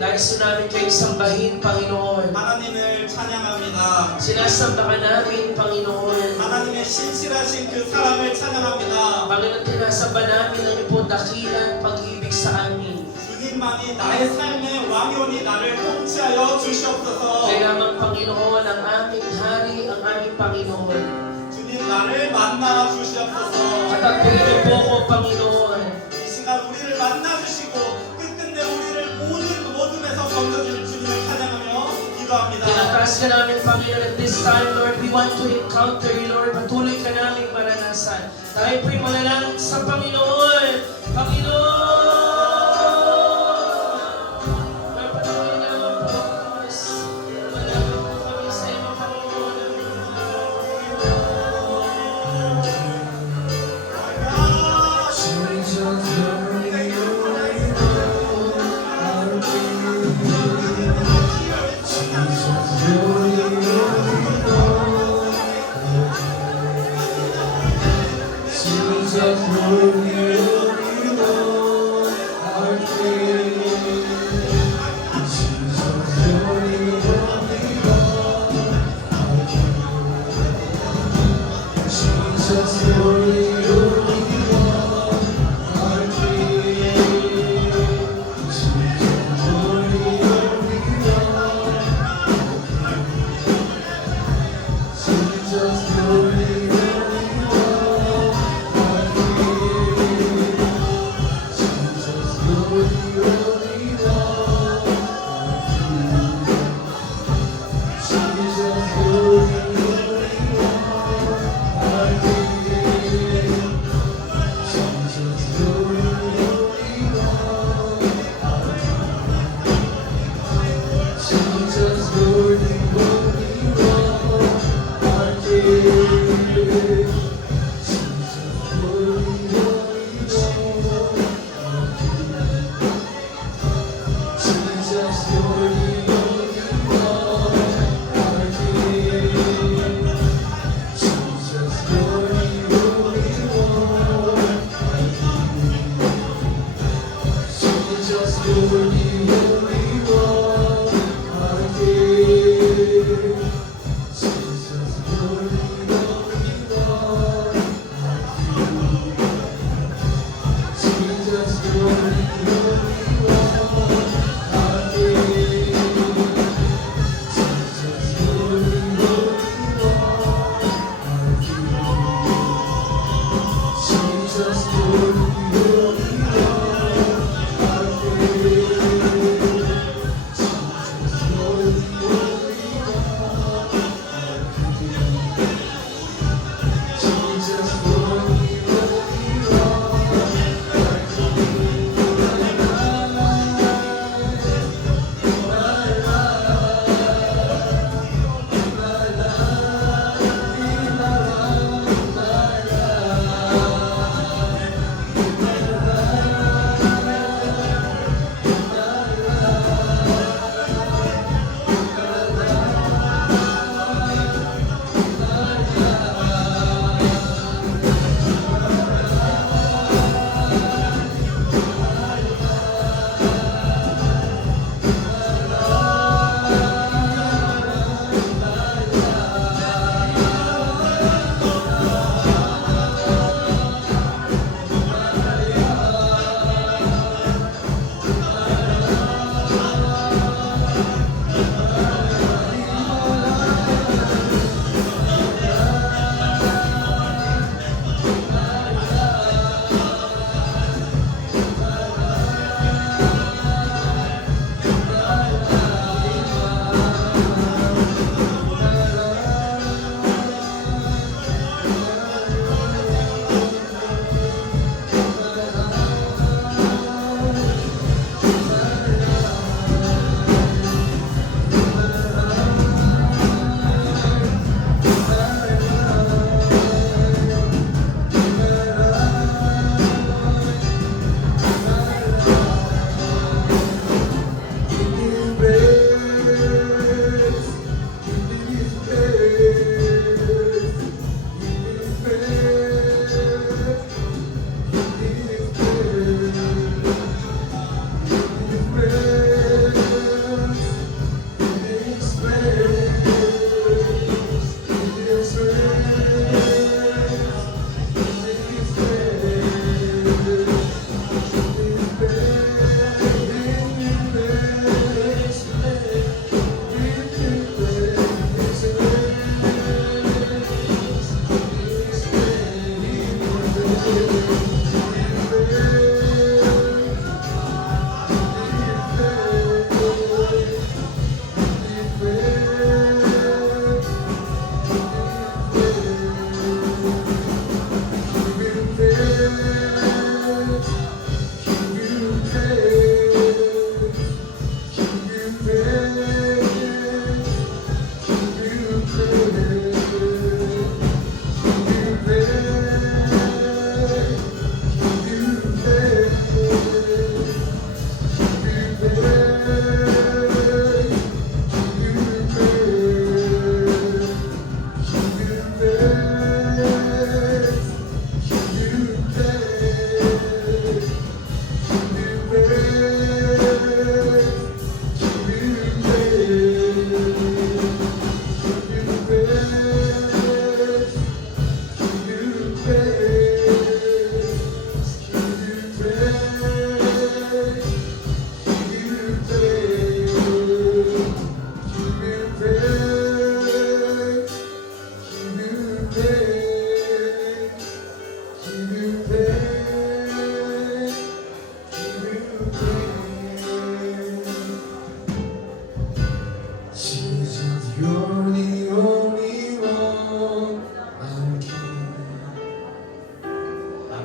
Nais namin kayo sambahin, Panginoon. 하나님을 찬양합니다. Sinasamba ka namin, Panginoon. 하나님의 신실하신 그 사랑을 찬양합니다. Panginoon, tinasamba namin ang iyong dakilang pag-ibig sa amin. 주님만이 나의 삶의 왕이오니 나를 통치하여 주시옵소서. Kaya lamang, Panginoon, ang aming hari, ang aming Panginoon. 주님 나를 만나 주시옵소서. Katagpuin niyo po ko, Panginoon. 이 시간 우리를 만나 주시고 끝끝내 우리를 모든에서 건져주실 주님을 찬양하며 기도합니다. Tinataas ka namin, Panginoon, at this time, Lord, we want to encounter you, Lord. Patuloy ka namin maranasan. Tayo po'y manalangin sa Panginoon. Panginoon! Patuloy naman po, Diyos. Malapit po kami sa iyo, Panginoon.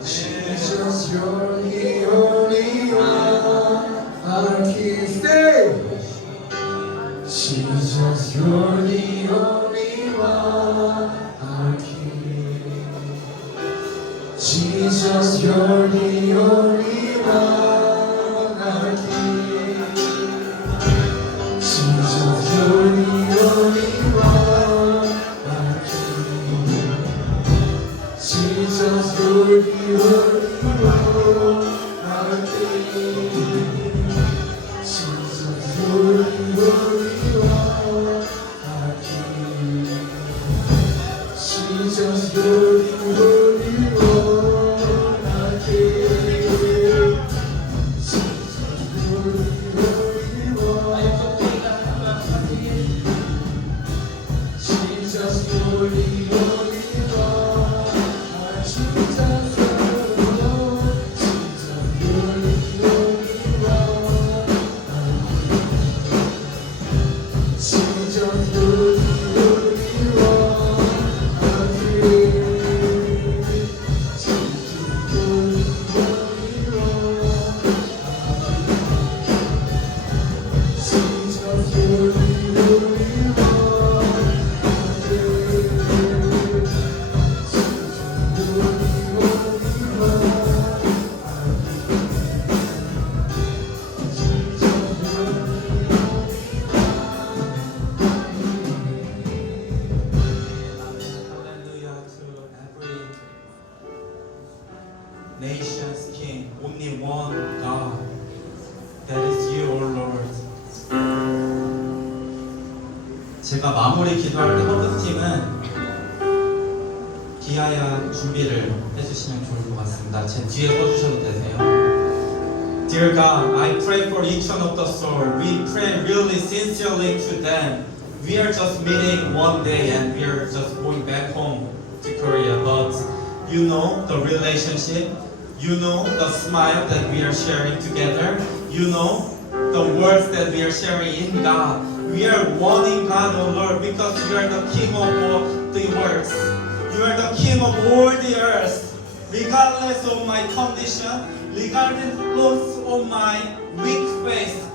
Jesus, you're the only one I can stay. Jesus, you're the only one I can. Jesus, you're the only one I can. Jesus, you're the only one I can. Jesus, you're the only one I can. Jesus, you're the only one I can. Jesus, you're the only one I can. Jesus, you're the only one I can. Jesus, you're the only one. Jesus, you're the only one. Jesus, you're the only one I can. Jesus, you're the only one. Jesus, you're the only one I can. Hallelujah to every nation's King, only one God. That is you, O Lord. 제가 마무리 기도할 때 허브팀은 기아야 준비를 해주시면 좋을 것 같습니다. 제 뒤에 서주셔도 되세요. Dear God, I pray for each one of the soul. We pray really sincerely to them. We are just meeting one day and we are just going back home to Korea. But you know the relationship. You know the smile that we are sharing together. You know the words that we are sharing in God. We are one in God, O Lord, because you are the King of all the earth. You are the King of all the earth. Regardless of my condition, regardless of my weak faith,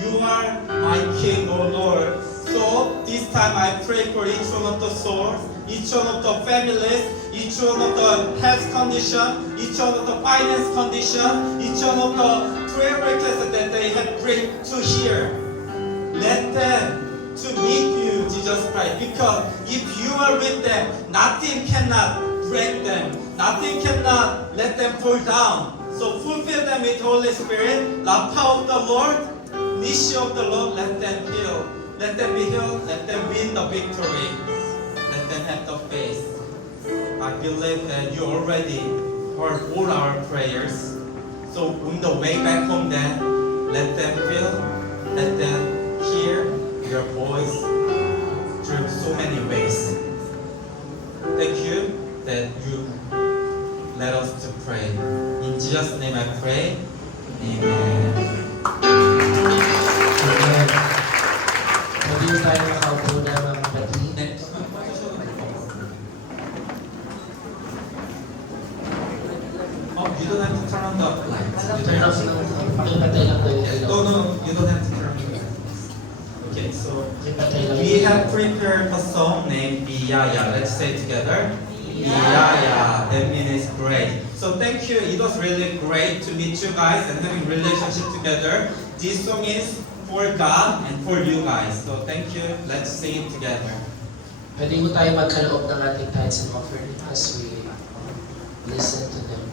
you are my King, O Lord. So this time I pray for each one of the souls, each one of the families, each one of the health condition, each one of the finance condition, each one of the prayer requests that they have bring to here. Let them to meet you, Jesus Christ, because if you are with them, nothing cannot break them, nothing cannot let them fall down. So fulfill them with Holy Spirit, the power of the Lord, mission of the Lord, let them heal. Let them be healed, let them win the victory. Let them have the faith. I believe that you already heard all our prayers. So on the way back home then, let them feel, let them hear your voice through so many ways. Thank you that you let us to pray. In Jesus' name I pray. Amen. Amen. Pwede tayo makaupo na mga kapatid. Next. Oh, you don't have to turn on the lights. You Turn off lang. Pakipatay lang po yung ilaw. No, you don't have to turn on the lights. Okay, so Pakipatay lang. we have prepared a song named Biyaya. Let's say it together. Biyaya. That means great. So thank you. It was really great to meet you guys and having relationship together. This song is for God and for you guys. So thank you. Let's sing it together. Pwede po tayo magkaloob ng ating tithes and offering as we listen to them.